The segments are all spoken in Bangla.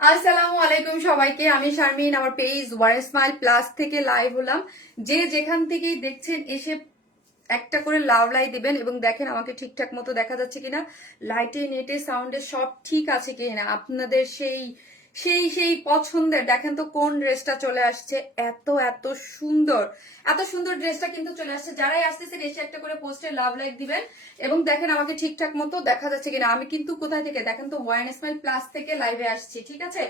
আসসালামু আলাইকুম সবাইকে। আমি শারমিন, আমার পেজ ওয়ার স্মাইল প্লাস থেকে লাইভ হলাম। যে যেখান থেকেই দেখছেন এসে একটা করে লাভ লাই দিবেন এবং দেখেন আমাকে ঠিকঠাক মতো দেখা যাচ্ছে কিনা, লাইটে নেটে সাউন্ডে সব ঠিক আছে কিনা। আপনাদের সেই সেই সেই পছন্দের দেখেন তো কোন ড্রেসটা চলে আসছে। এত এত সুন্দর, এত সুন্দর ড্রেসটা কিন্তু চলে আসছে। যারাই আসতেছেন এসে একটা করে পোস্টে লাভ লাইক দিবেন এবং দেখেন আমাকে ঠিকঠাক মতো দেখা যাচ্ছে কিনা। আমি কিন্তু কোথায় থেকে দেখেন তো, ওয়ান স্মাইল প্লাস থেকে লাইভে আসছি, ঠিক আছে।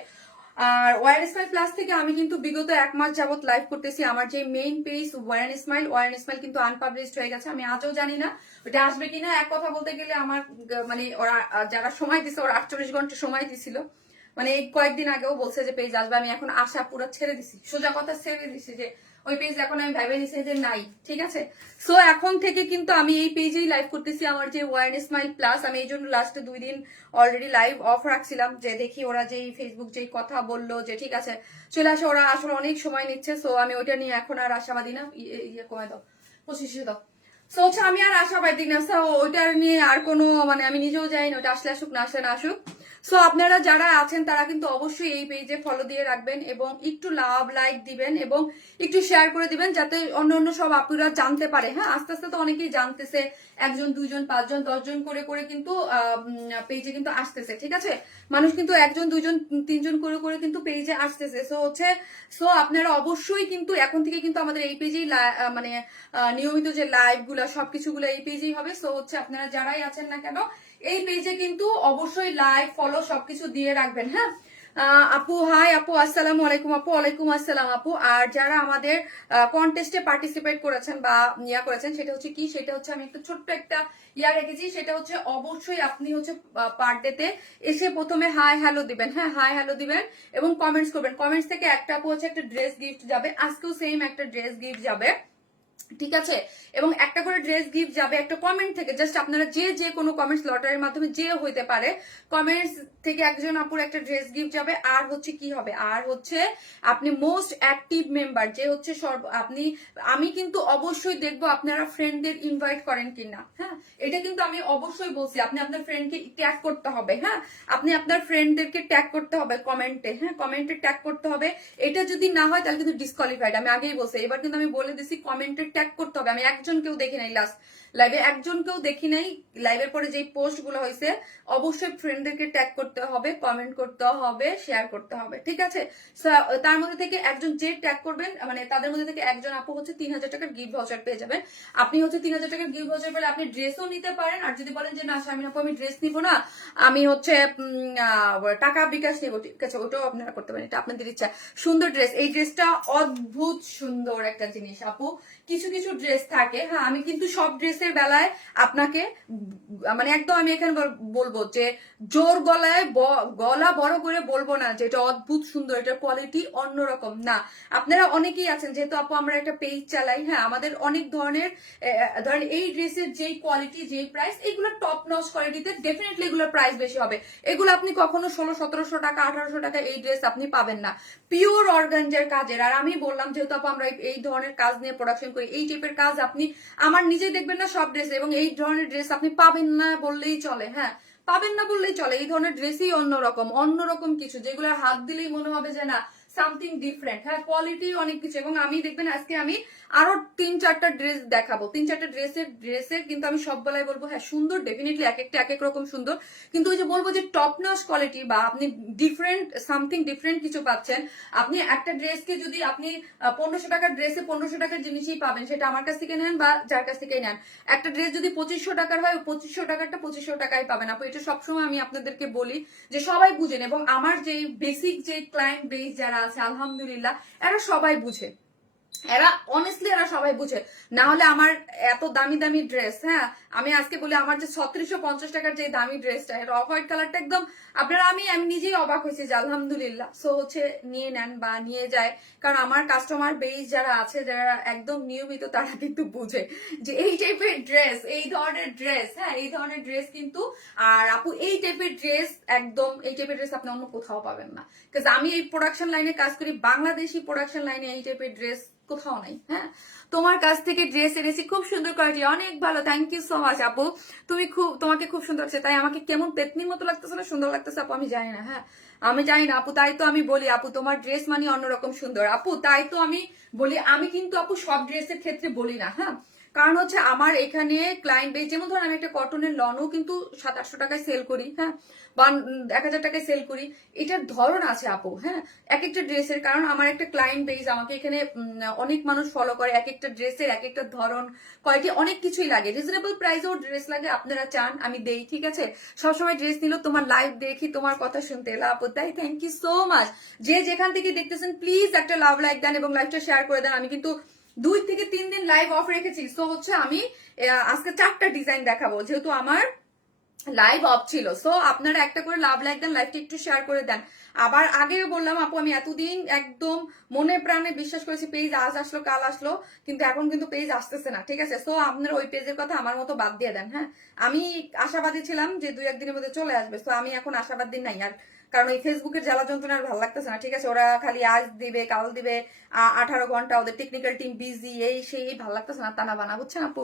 আর ওয়ান স্মাইল প্লাস থেকে আমি কিন্তু বিগত 1 মাস যাবত লাইভ করতেছি। আমার যে মেইন পেজ ওয়ান স্মাইল কিন্তু আনপাবলিশড হয়ে গেছে। আমি আজও জানি না ওটা আসবে কিনা। এক কথা বলতে গেলে আমার মানে ওরা যারা সময় দিছে, ওরা 48 ঘন্টা সময় দিছিল। মানে এই কয়েকদিন আগেও বলছে যে পেজ আসবে। আমি এখন আশা পুরো ছেড়ে দিছি, সোজা কথা ছেড়ে দিছি যে ওই পেজ এখন আমি ভেবে নিছি যে নাই, ঠিক আছে। সো এখন থেকে কিন্তু আমি এই পেজেই লাইভ করতেছি, আমার যে ওয়ান স্মাইল প্লাস। আমি এই জন্য লাস্টে 2 দিন অলরেডি লাইভ অফ রাখছিলাম, যে দেখি ওরা যেই ফেসবুক যেই কথা বললো যে ঠিক আছে চলে আসে, ওরা আসলে অনেক সময় নিচ্ছে। সো আমি ওইটা নিয়ে এখন আর আশাবাদী না। ইয়ে কমে দাও, 25 দাও। সো হচ্ছে আমি আর আশাবাদী না। সো ওইটা নিয়ে আর কোনো মানে আমি নিজেও যাই না, ওটা আসলে আসুক না আসলে না আসুক। সো আপনারা যারা আছেন তারা কিন্তু অবশ্যই এই পেজে ফলো দিয়ে রাখবেন এবং একটু লাভ লাইক দিবেন এবং একটু শেয়ার করে দিবেন, যাতে অন্য অন্য সব আপুরা জানতে পারে। হ্যাঁ, আস্তে আস্তে তো অনেকেই জানতেছে, 1 জন 2 জন 5 জন 10 জন করে করে কিন্তু পেজে কিন্তু আসতেছে, ঠিক আছে। মানুষ কিন্তু 1 জন 2 জন 3 জন করে করে কিন্তু পেজে আসতেছে। সো আপনারা অবশ্যই কিন্তু এখন থেকে কিন্তু আমাদের এই পেজেই মানে নিয়মিত যে লাইভ গুলা সবকিছুগুলো এই পেজেই হবে। সো হচ্ছে আপনারা যারাই আছেন না কেন এই পেজে কিন্তু অবশ্যই লাইক ফলো সবকিছু দিয়ে রাখবেন। হ্যাঁ, আপু হাই, আপু আসসালামু আলাইকুম, আপু ওয়ালাইকুম আসসালাম আপু। আর যারা আমাদের কন্টেস্টে পার্টিসিপেট করেছেন বা ইয়া করেছেন, সেটা হচ্ছে কি, সেটা হচ্ছে আমি একটু ছোট্ট একটা ইয়া রেখেছি। সেটা হচ্ছে অবশ্যই আপনি হচ্ছে পার ডেতে এসে প্রথমে হাই হ্যালো দিবেন। হ্যাঁ, হাই হ্যালো দিবেন এবং কমেন্টস করবেন। কমেন্টস থেকে একটা আপু হচ্ছে একটা ড্রেস গিফট যাবে, আজকেও সেম একটা ড্রেস গিফট যাবে, ঠিক আছে। এবং একটা করে ড্রেস গিফট যাবে একটা কমেন্ট থেকে। জাস্ট আপনারা যে যে কোনো কমেন্টস লটারির মাধ্যমে যে হইতে পারে, কমেন্টস থেকে একজন আপুর একটা ড্রেস গিফট যাবে। আর হচ্ছে কি হবে, আর হচ্ছে আপনি মোস্ট অ্যাক্টিভ মেম্বার যে হচ্ছে আপনি, আমি কিন্তু অবশ্যই দেখবো আপনারা ফ্রেন্ডদের ইনভাইট করেন কিনা। হ্যাঁ, এটা কিন্তু আমি অবশ্যই বলছি, আপনি আপনার ফ্রেন্ডকে ট্যাগ করতে হবে। হ্যাঁ, আপনি আপনার ফ্রেন্ডদেরকে ট্যাগ করতে হবে কমেন্টে। হ্যাঁ, কমেন্টে ট্যাগ করতে হবে। এটা যদি না হয় তাহলে কিন্তু ডিসকোয়ালিফাইড। আমি আগেই বলছি, এবার কিন্তু আমি বলে দিছি কমেন্টে ট্যাগ করতে হবে। আমি একজনকেও দেখি নাই লাস্ট লাইভে, একজনকেও দেখি নাই। লাইভের পরে যেই পোস্ট গুলো হয়েছে অবশ্যই ফ্রেন্ডদেরকে ট্যাগ করতে হবে, কমেন্ট করতে হবে, শেয়ার করতে হবে, ঠিক আছে। তার মধ্যে থেকে একজন যে ট্যাগ করবেন, মানে তাদের মধ্যে থেকে একজন আপু হচ্ছে 3000 টাকার গিফট ভাউচার পেয়ে যাবেন। আপনি হচ্ছে 3000 টাকার গিফট ভাউচার পেলে আপনি ড্রেসও নিতে পারেন। আর যদি বলেন যে না শারমিন আপু আমি ড্রেস নিবো না, আমি হচ্ছে টাকা বিকাশ নিবো, ঠিক আছে, ওটাও আপনারা করতে পারেন, এটা আপনাদের ইচ্ছা। সুন্দর ড্রেস, এই ড্রেসটা অদ্ভুত সুন্দর একটা জিনিস আপু। কিছু কিছু ড্রেস থাকে, হ্যাঁ, আমি কিন্তু সব ড্রেসের বেলায় আপনাকে মানে একদম আমি এখানে বলবো যে জোর গলায় গলা বড় করে বলবো না যে এটা অদ্ভুত সুন্দর, এটার কোয়ালিটি অন্যরকম না। আপনারা অনেকেই আছেন, যেহেতু আপু আমরা একটা পেজ চালাই, হ্যাঁ, আমাদের অনেক ধরনের ধরেন এই ড্রেসের যেই কোয়ালিটি যেই প্রাইস, এগুলো টপ নচ কোয়ালিটিতে, ডেফিনেটলি এগুলোর প্রাইস বেশি হবে। এগুলো আপনি কখনো 1600-1700 টাকা 1800 টাকা এই ড্রেস আপনি পাবেন না, পিওর অর্গানজার কাজের। আর আমি বললাম যেহেতু আপু আমরা এই ধরনের কাজ নিয়ে প্রোডাকশন করি, এই টাইপের কাজ আপনি আমার নিজে দেখবেন না সব ড্রেস, এবং এই ধরনের ড্রেস আপনি পাবেন না বললেই চলে। হ্যাঁ, পাবেন না বললেই চলে। এই ধরনের ড্রেসই অন্যরকম, অন্যরকম কিছু, যেগুলো হাত দিলেই মনে হবে যে না সামথিং ডিফারেন্ট। হ্যাঁ, কোয়ালিটি অনেক কিছু। এবং আমি দেখবেন আজকে আমি আরো 3-4টা ড্রেস দেখাবো, 3-4টা ড্রেসের কিন্তু আমি সব বেলায় বলবো হ্যাঁ সুন্দর, ডেফিনেটলি এক একটা এক এক রকম সুন্দর, কিন্তু ওই যে বলবো যে টপ নচ কোয়ালিটি বা আপনি ডিফারেন্ট সামথিং ডিফারেন্ট কিছু পাচ্ছেন। আপনি একটা ড্রেসকে যদি আপনি 1500 টাকার ড্রেসে 1500 টাকার জিনিসই পাবেন, সেটা আমার কাছ থেকে নেন বা যার কাছ থেকেই নেন। একটা ড্রেস যদি 2500 টাকার হয়, 2500 টাকারটা 2500 টাকায় পাবেন আপু। এটা সবসময় আমি আপনাদেরকে বলি যে সবাই বুঝেন, এবং আমার যে বেসিক যে ক্লায়েন্ট বেস যারা আছে আলহামদুলিল্লাহ এরা সবাই বুঝে, এরা অনেস্টলি এরা সবাই বুঝে। না হলে আমার এত দামি দামি ড্রেস, হ্যাঁ, আমি আজকে বলি আমার যে 3650 টাকার যে দামি ড্রেসটা, এটা অফ হোয়াইট কালারটা একদম আপনারা, আমি নিজেই অবাক হয়েছি যে আলহামদুলিল্লাহ। সো হচ্ছে নিয়ে নেন বা নিয়ে যায়, কারণ আমার কাস্টমার বেস যারা আছে, যারা একদম নিয়মিত, তারা কিন্তু বুঝে যে এই টাইপের ড্রেস, এই ধরনের ড্রেস, হ্যাঁ, এই ধরনের ড্রেস কিন্তু। আর আপু এই টাইপের ড্রেস, একদম এই টাইপের ড্রেস আপনি অন্য কোথাও পাবেন না, কারণ আমি এই প্রোডাকশন লাইনে কাজ করি, বাংলাদেশি প্রোডাকশন লাইনে এই টাইপের ড্রেস কোথাও নাই। হ্যাঁ, তোমার কাছ থেকে ড্রেস এনেছি, খুব সুন্দর কোয়ালিটি, অনেক ভালো, থ্যাংক ইউ সো মাচ আপু। তোমাকে খুব সুন্দর লাগছে, তাই আমাকে কেমন পেতনির মতো লাগতেছে না সুন্দর লাগতেছে আপু আমি জানি না। হ্যাঁ, আমি জানি না আপু, তাই তো আমি বলি আপু তোমার ড্রেস মানে অন্যরকম সুন্দর আপু, তাই তো আমি বলি। আমি কিন্তু আপু সব ড্রেসের ক্ষেত্রে বলি না। হ্যাঁ, কারণ হচ্ছে আমার এখানে ক্লায়েন্ট বেস, যেমন ধর আমি একটা কটনের লনও কিন্তু 700-800 টাকায় সেল করি। হ্যাঁ, বা 1000 টাকায় সেল করি। এটার ধরন আছে আপু। হ্যাঁ, এক একটা ড্রেসের, কারণ আমার একটা ক্লায়েন্ট বেস, আমাকে এখানে অনেক মানুষ ফলো করে, এক একটা ড্রেসের এক একটা ধরন, কোয়ালিটি, অনেক কিছুই লাগে। রিজনেবল প্রাইসেও ড্রেস লাগে, আপনারা চান আমি দেই, ঠিক আছে। সবসময় ড্রেস নিল তোমার লাইভ দেখি, তোমার কথা শুনতে এলা আপু, তাই থ্যাংক ইউ সো মাচ। যে যেখান থেকে দেখতেছেন প্লিজ একটা লাভ লাইক দেন এবং লাইভটা শেয়ার করে দেন। আমি কিন্তু 2 থেকে 3 দিন লাইভ অফ রেখেছি। সো হচ্ছে আমি আজকে 4টা ডিজাইন দেখাবো, যেহেতু আমার লাইভ অফ ছিল। সো আপনারা একটা করে লাভ লাইক দেন, লাইভটা একটু শেয়ার করে দেন। আবার আগেও বললাম আপু, আমি এতদিন একদম মনে প্রাণে বিশ্বাস করেছি পেজ আজ আসলো কাল আসলো, কিন্তু এখন কিন্তু পেজ আসতেছে না, ঠিক আছে। সো আপনারা ওই পেজের কথা আমার মতো বাদ দিয়ে দেন। হ্যাঁ, আমি আশাবাদী ছিলাম যে 2-1 দিনের মধ্যে চলে আসবে। তো আমি এখন আশাবাদী নাই আর, কারণ ওই ফেসবুকের জ্বালা যন্ত্রণা আর ভালো লাগতেছে না, ঠিক আছে। ওরা খালি আজ দিবে কাল দিবে, 18 ঘন্টা ওদের টেকনিক্যাল টিম বিজি, এই সেই, ভালো লাগতেছে না, টানা বানা, বুঝছেন আপু।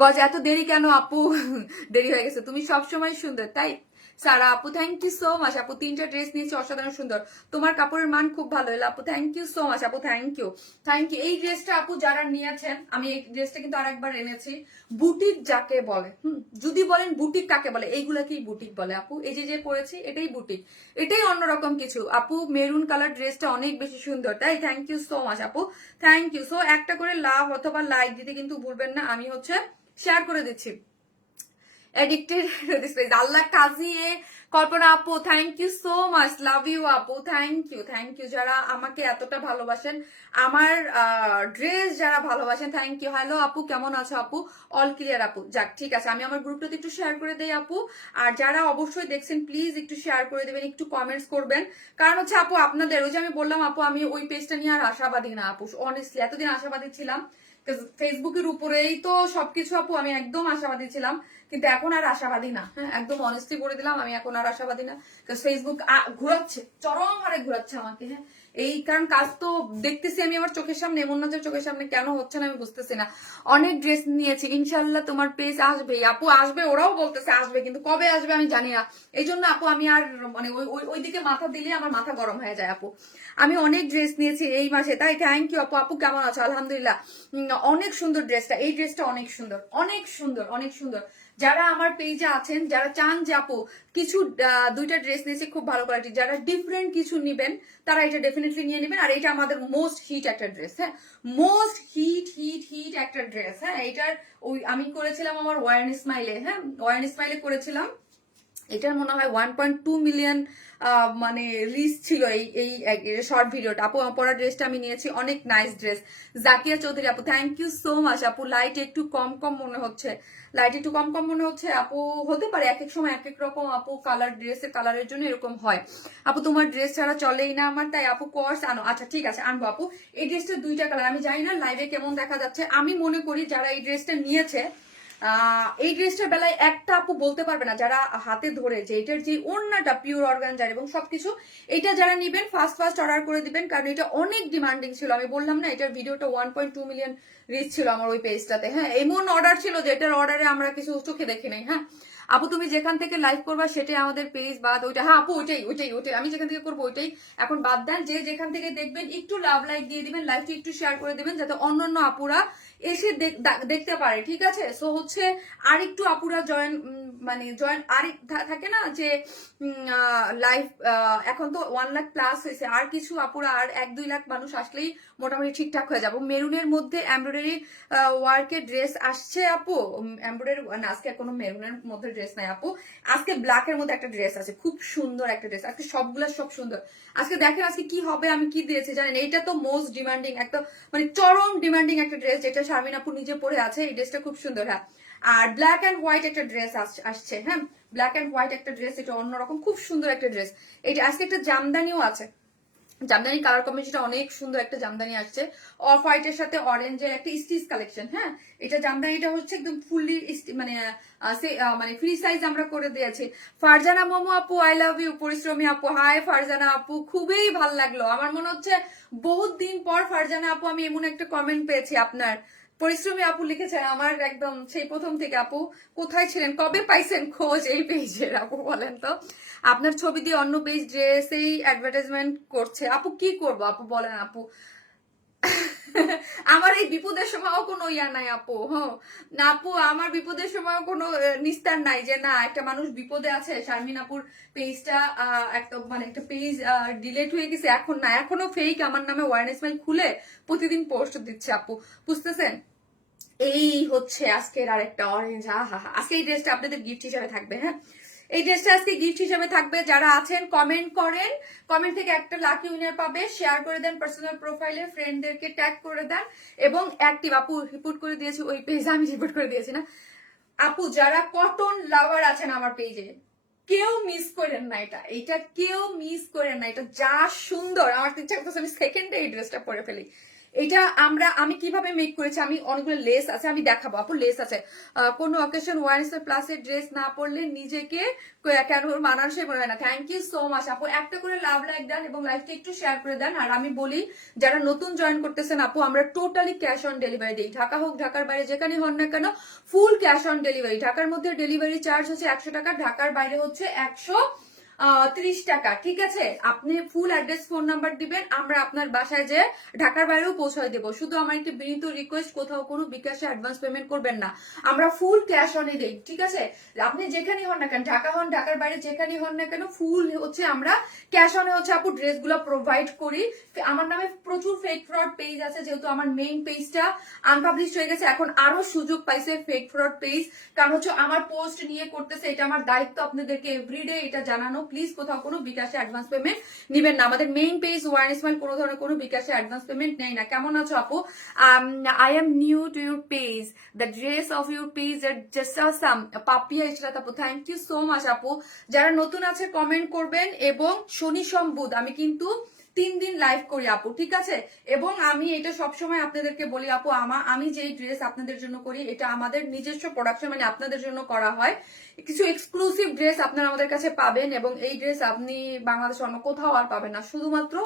গজ এত দেরি কেন আপু? দেরি হয়ে গেছে, তুমি সবসময় সুন্দর, তাই সারা আপু থ্যাংক ইউ সো মাচ আপু। 3টা ড্রেস নিয়েছি, অসাধারণ সুন্দর, তোমার কাপড়ের মান খুব ভালো এলো আপু, থ্যাংক ইউ সো মাচ আপু, থ্যাংক ইউ থ্যাংক ইউ। এই ড্রেসটা আপু যারা নিয়েছেন, আমি এই ড্রেসটা কিন্তু আরেকবার এনেছি। বুটিক যাকে বলে, যদি বলেন বুটিক কাকে বলে, এইগুলাকেই বুটিক বলে আপু। এই যে পরেছি এটাই বুটিক, এটাই অন্যরকম কিছু আপু। মেরুন কালার ড্রেসটা অনেক বেশি সুন্দর, তাই থ্যাংক ইউ সো মাচ আপু, থ্যাংক ইউ। সো একটা করে লাভ অথবা লাইক দিতে কিন্তু ভুলবেন না, আমি হচ্ছে শেয়ার করে দিচ্ছি। এডিক্টেড আল্লাহ কাজিয়ে কল্পনা আপু, thank you so much, love you আপু, থ্যাংক ইউ থ্যাংক ইউ। যারা আমাকে এতটা ভালোবাসেন, আমার ড্রেস যারা ভালোবাসেন, থ্যাংক ইউ। হ্যালো আপু, কেমন আছো আপু? অল ক্লিয়ার আপু, যাক ঠিক আছে। আমি আমার গ্রুপটাতে একটু শেয়ার করে দেই আপু। আর যারা অবশ্যই দেখছেন প্লিজ একটু শেয়ার করে দেবেন, একটু কমেন্টস করবেন। কারণ হচ্ছে আপু আপনাদের, ওই যে আমি বললাম আপু, আমি ওই পেজটা নিয়ে আর আশাবাদী না আপু, অনেস্টলি। এতদিন আশাবাদী ছিলাম, ফেসবুকের উপরেই তো সবকিছু আপু, আমি একদম আশাবাদী ছিলাম, কিন্তু এখন আর আশাবাদী না। হ্যাঁ, একদম অনেস্টলি বলে দিলাম, আমি এখন আর আশাবাদী না। ফেসবুক ঘুরাচ্ছে, চরম হারে ঘুরাচ্ছে আমাকে। হ্যাঁ, এই কারণ কাজ তো দেখতেছি আমি আমার চোখের সামনে, এমন না যে চোখের সামনে কেন হচ্ছে না আমি বুঝতেছি না। অনেক ড্রেস নিয়েছি, ইনশাল্লাহ তোমার পেজ আসবে আপু, আসবে, ওরাও বলতেছে আসবে, কিন্তু কবে আসবে আমি জানি না। এই জন্য আপু আমি আর মানে ওই দিকে মাথা দিলে আমার মাথা গরম হয়ে যায় আপু। আমি অনেক ড্রেস নিয়েছি এই মাসে, তাই থ্যাংক ইউ আপু। আপু কেমন আছো? আলহামদুলিল্লাহ, অনেক সুন্দর ড্রেসটা, এই ড্রেসটা অনেক সুন্দর, অনেক সুন্দর, অনেক সুন্দর। যারা আমার পেজে আছেন, যারা চান যে আপু কিছু 2টা ড্রেস নিয়েছি খুব ভালো কোয়ালিটি, যারা ডিফারেন্ট কিছু নিবেন তারা এটা ডেফিনেটলি নিয়ে নেবেন। আর এটা আমাদের মোস্ট হিট একটা ড্রেস। হ্যাঁ, মোস্ট হিট হিট হিট একটা ড্রেস। হ্যাঁ, এটার ওই আমি করেছিলাম আমার ওয়ার্ন স্মাইলে। হ্যাঁ, ওয়ার্ন স্মাইলে করেছিলাম। এটার মনে হয় 1.2 মিলিয়ন মানে রিচ ছিল এই শর্ট ভিডিওটা। আপু পরা ড্রেসটা আমি নিয়েছি, অনেক নাইস ড্রেস। জাকিয়া চৌধুরী আপু, থ্যাংক ইউ সো মাচ আপু। লাইট একটু কম কম মনে হচ্ছে, লাইট একটু কম কম মনে হচ্ছে আপু, হতে পারে এক এক সময় এক এক রকম আপু, কালার, ড্রেসের কালারের জন্য এরকম হয় আপু। তোমার ড্রেস ছাড়া চলেই না আমার, তাই আপু কোর্স আনো। আচ্ছা ঠিক আছে, আনবো আপু। এই ড্রেসটার 2টা কালার, আমি জানি না লাইভে কেমন দেখা যাচ্ছে। আমি মনে করি যারা এই ড্রেসটা নিয়েছে, এই ড্রেসটার বেলায় একটা আপু বলতে পারবে না, যারা হাতে ধরে যে এটার যে ওড়নাটা পিওর অর্গানজার এবং সবকিছু, এটা যারা নিবেন ফার্স্ট অর্ডার করে দিবেন, কারণ এটা অনেক ডিমান্ডিং ছিল। আমি বললাম না, এটার ভিডিওটা 1.2 মিলিয়ন রিচ ছিল আমার ওই পেজটাতে। হ্যাঁ, এমন অর্ডার ছিল যে এটার অর্ডারে আমরা কিছু চোখে দেখি নাই। হ্যাঁ আপু, তুমি যেখান থেকে লাইভ করবা সেটাই আমাদের পেজ বাদ, ওইটা। হ্যাঁ আপু, ওইটাই আমি যেখান থেকে করবো ওইটাই এখন বাদ দেন। যে যেখান থেকে দেখবেন একটু লাভ লাইক দিয়ে দিবেন, লাইভটা একটু শেয়ার করে দিবেন, যাতে অন্যান্য আপুরা এসে দেখতে পারে, ঠিক আছে। সো হচ্ছে আর একটু আপুরা জয়েন, মানে জয়েন আর থাকে না যে লাইভ, এখন তো 1 লাখ প্লাস হয়েছে, আর কিছু আপুরা আর 1-2 লাখ মানুষ আসলেই মোটামুটি ঠিকঠাক হয়ে যাবো। মেরুনের মধ্যে এমব্রয়ডারি ওয়ার্কের ড্রেস আসছে আপু, এমব্রয়ডারি না, আজকে কোনো মেরুনের মধ্যে ড্রেস নাই আপু, আজকে ব্ল্যাকের মধ্যে একটা ড্রেস আছে, খুব সুন্দর একটা ড্রেস। আজকে সবগুলা সব সুন্দর। আজকে দেখেন আজকে কি হবে, আমি কি দিয়েছি জানেন? এটা তো মোস্ট ডিমান্ডিং একটা, মানে চরম ডিমান্ডিং একটা ড্রেস, যেটা শারমিন আপু নিজে পরে আছে। এই ড্রেসটা খুব সুন্দর। হ্যাঁ, আর ব্ল্যাক এন্ড হোয়াইট একটা ড্রেস আসছে। হ্যাঁ, ব্ল্যাক এন্ড হোয়াইট একটা ড্রেস, এটা অন্যরকম খুব সুন্দর একটা ড্রেস। এটা আজকে একটা জামদানিও আছে, জামদানি কালার কম্বিনেশনটা অনেক সুন্দর একটা জামদানি আসছে, অফ হোয়াইটের সাথে অরেঞ্জের একটা স্টিচ কালেকশন। হ্যাঁ, এটা জামদানিটা হচ্ছে একদম ফুললি মানে মানে ফ্রি সাইজ আমরা করে দিয়েছি। ফারজানা মোমো আপু, আই লাভ ইউ। পরিশ্রমী আপু, হাই ফারজানা আপু, খুবই ভাল লাগলো। আমার মনে হচ্ছে বহুত দিন পর ফারজানা আপু আমি এমন একটা কমেন্ট পেয়েছি আপনার। পরিশ্রমী আপু লিখেছেন আমার একদম সেই প্রথম থেকে, আপু কোথায় ছিলেন, কবে পাইছেন খোঁজ এই পেজের আপু বলেন তো। আপনার ছবি দিয়ে অন্য পেজ ড্রেসেই অ্যাডভার্টাইজমেন্ট করছে আপু, কি করব আপু বলেন আপু। আমার এই বিপদের সময়ও কোনো ইয়া নাই আপু। হ্যাঁ না আপু, আমার বিপদের সময়ও কোনো নিস্তার নাই যে না একটা মানুষ বিপদে আছে। শারমিন আপুর পেজটা একটা মানে একটা পেজ ডিলেট হয়ে গেছে, এখন না, এখনো ফেক আমার নামে ওয়ারনেস মেল খুলে প্রতিদিন পোস্ট দিচ্ছে আপু, বুঝতেছেন। এই হচ্ছে আজকের আরেকটা অরেঞ্জ। আহা, আজকে এই ড্রেসটা আপনাদের গিফট হিসাবে থাকবে। হ্যাঁ, এই ড্রেসটা আজকে গিফট হিসেবে থাকবে। যারা আছেন কমেন্ট করেন, কমেন্ট থেকে একটা লাকি উইনার পাবে। শেয়ার করে দেন পার্সোনাল প্রোফাইলে, ফ্রেন্ডদেরকে ট্যাগ করে দেন এবং অ্যাক্টিভ। আপু রিপোর্ট করে দিয়েছি ওই পেজে, আমি রিপোর্ট করে দিয়েছি না আপু। যারা কটন লাভার আছেন আমার পেজে, কেউ মিস করেন না এটা, এটা কেউ মিস করেন না। এটা যা সুন্দর, আমার ইচ্ছা করতেছে আমি সেকেন্ডে এই ড্রেসটা পরে ফেলি। এটা আমি কিভাবে মেক করেছি, আমি অনেকগুলো লেস আছে আমি দেখাবো আপু, লেস আছে। কোনো অকেশন ওয়াইন্স প্লাসের ড্রেস না পরলে নিজেকে কেন মানানসই মনে হয় না। থ্যাংক ইউ সো মাচ আপু। একটা করে লাভ লাইক দেন এবং লাইভটা একটু শেয়ার করে দেন। আর আমি বলি যারা নতুন জয়েন করতেছেন আপু, আমরা টোটালি ক্যাশ অন ডেলিভারি দিই। ঢাকা হোক ঢাকার বাইরে যেখানে হন না কেন, ফুল ক্যাশ অন ডেলিভারি। ঢাকার মধ্যে ডেলিভারি চার্জ হচ্ছে 100 টাকা, ঢাকার বাইরে হচ্ছে 130 টাকা। ঠিক আছে, আপনি ফুল অ্যাড্রেস ফোন নাম্বার দিবেন, আমরা আপনার বাসায় যে ঢাকার বাইরেও পৌঁছায় দেবো। শুধু আমার একটি বিনীত রিকোয়েস্ট, কোথাও কোনো বিকাশে অ্যাডভান্স পেমেন্ট করবেন না, আমরা ফুল ক্যাশ অনে দেই। ঠিক আছে, আপনি যেখানেই হন না কেন, ঢাকা হন ঢাকার বাইরে যেখানেই হন না কেন, ফুল হচ্ছে আমরা ক্যাশ অনে হচ্ছে আপু ড্রেসগুলো প্রোভাইড করি। আমার নামে প্রচুর ফেক ফ্রড পেজ আছে, যেহেতু আমার মেইন পেজটা আনপাবলিশড হয়ে গেছে, এখন আরো সুযোগ পাইছে ফেক ফ্রড পেজ, কারণ হচ্ছে আমার পোস্ট নিয়ে করতেছে। এটা আমার দায়িত্ব আপনাদেরকে এভরিডে এটা জানানো। প্লিজ কোথাও কোনো বিকাশে অ্যাডভান্স পেমেন্ট নিবেন না। আমাদের মেইন পেজ ওয়ান স্মাইল কোনো ধরনের কোনো বিকাশে অ্যাডভান্স পেমেন্ট নেই না। কেমন আছো আপু? I am new to your page, the dress of your page are just awesome. Papia Ishrat আপু, থ্যাংক ইউ সো মাচ আপু। যারা নতুন আছে কমেন্ট করবেন। এবং শনি সোম বুধ আমি কিন্তু 3 দিন লাইভ করি আপু, ঠিক আছে। এবং আমি এটা সবসময় আপনাদেরকে বলি আপু, আমি যেই ড্রেস আপনাদের জন্য করি এটা আমাদের নিজস্ব প্রোডাকশন, মানে আপনাদের জন্য করা হয়। কিছু এক্সক্লুসিভ ড্রেস আপনারা আমাদের কাছে পাবেন এবং এই ড্রেস আপনি বাংলাদেশে অন্য কোথাও আর পাবেন না। শুধুমাত্র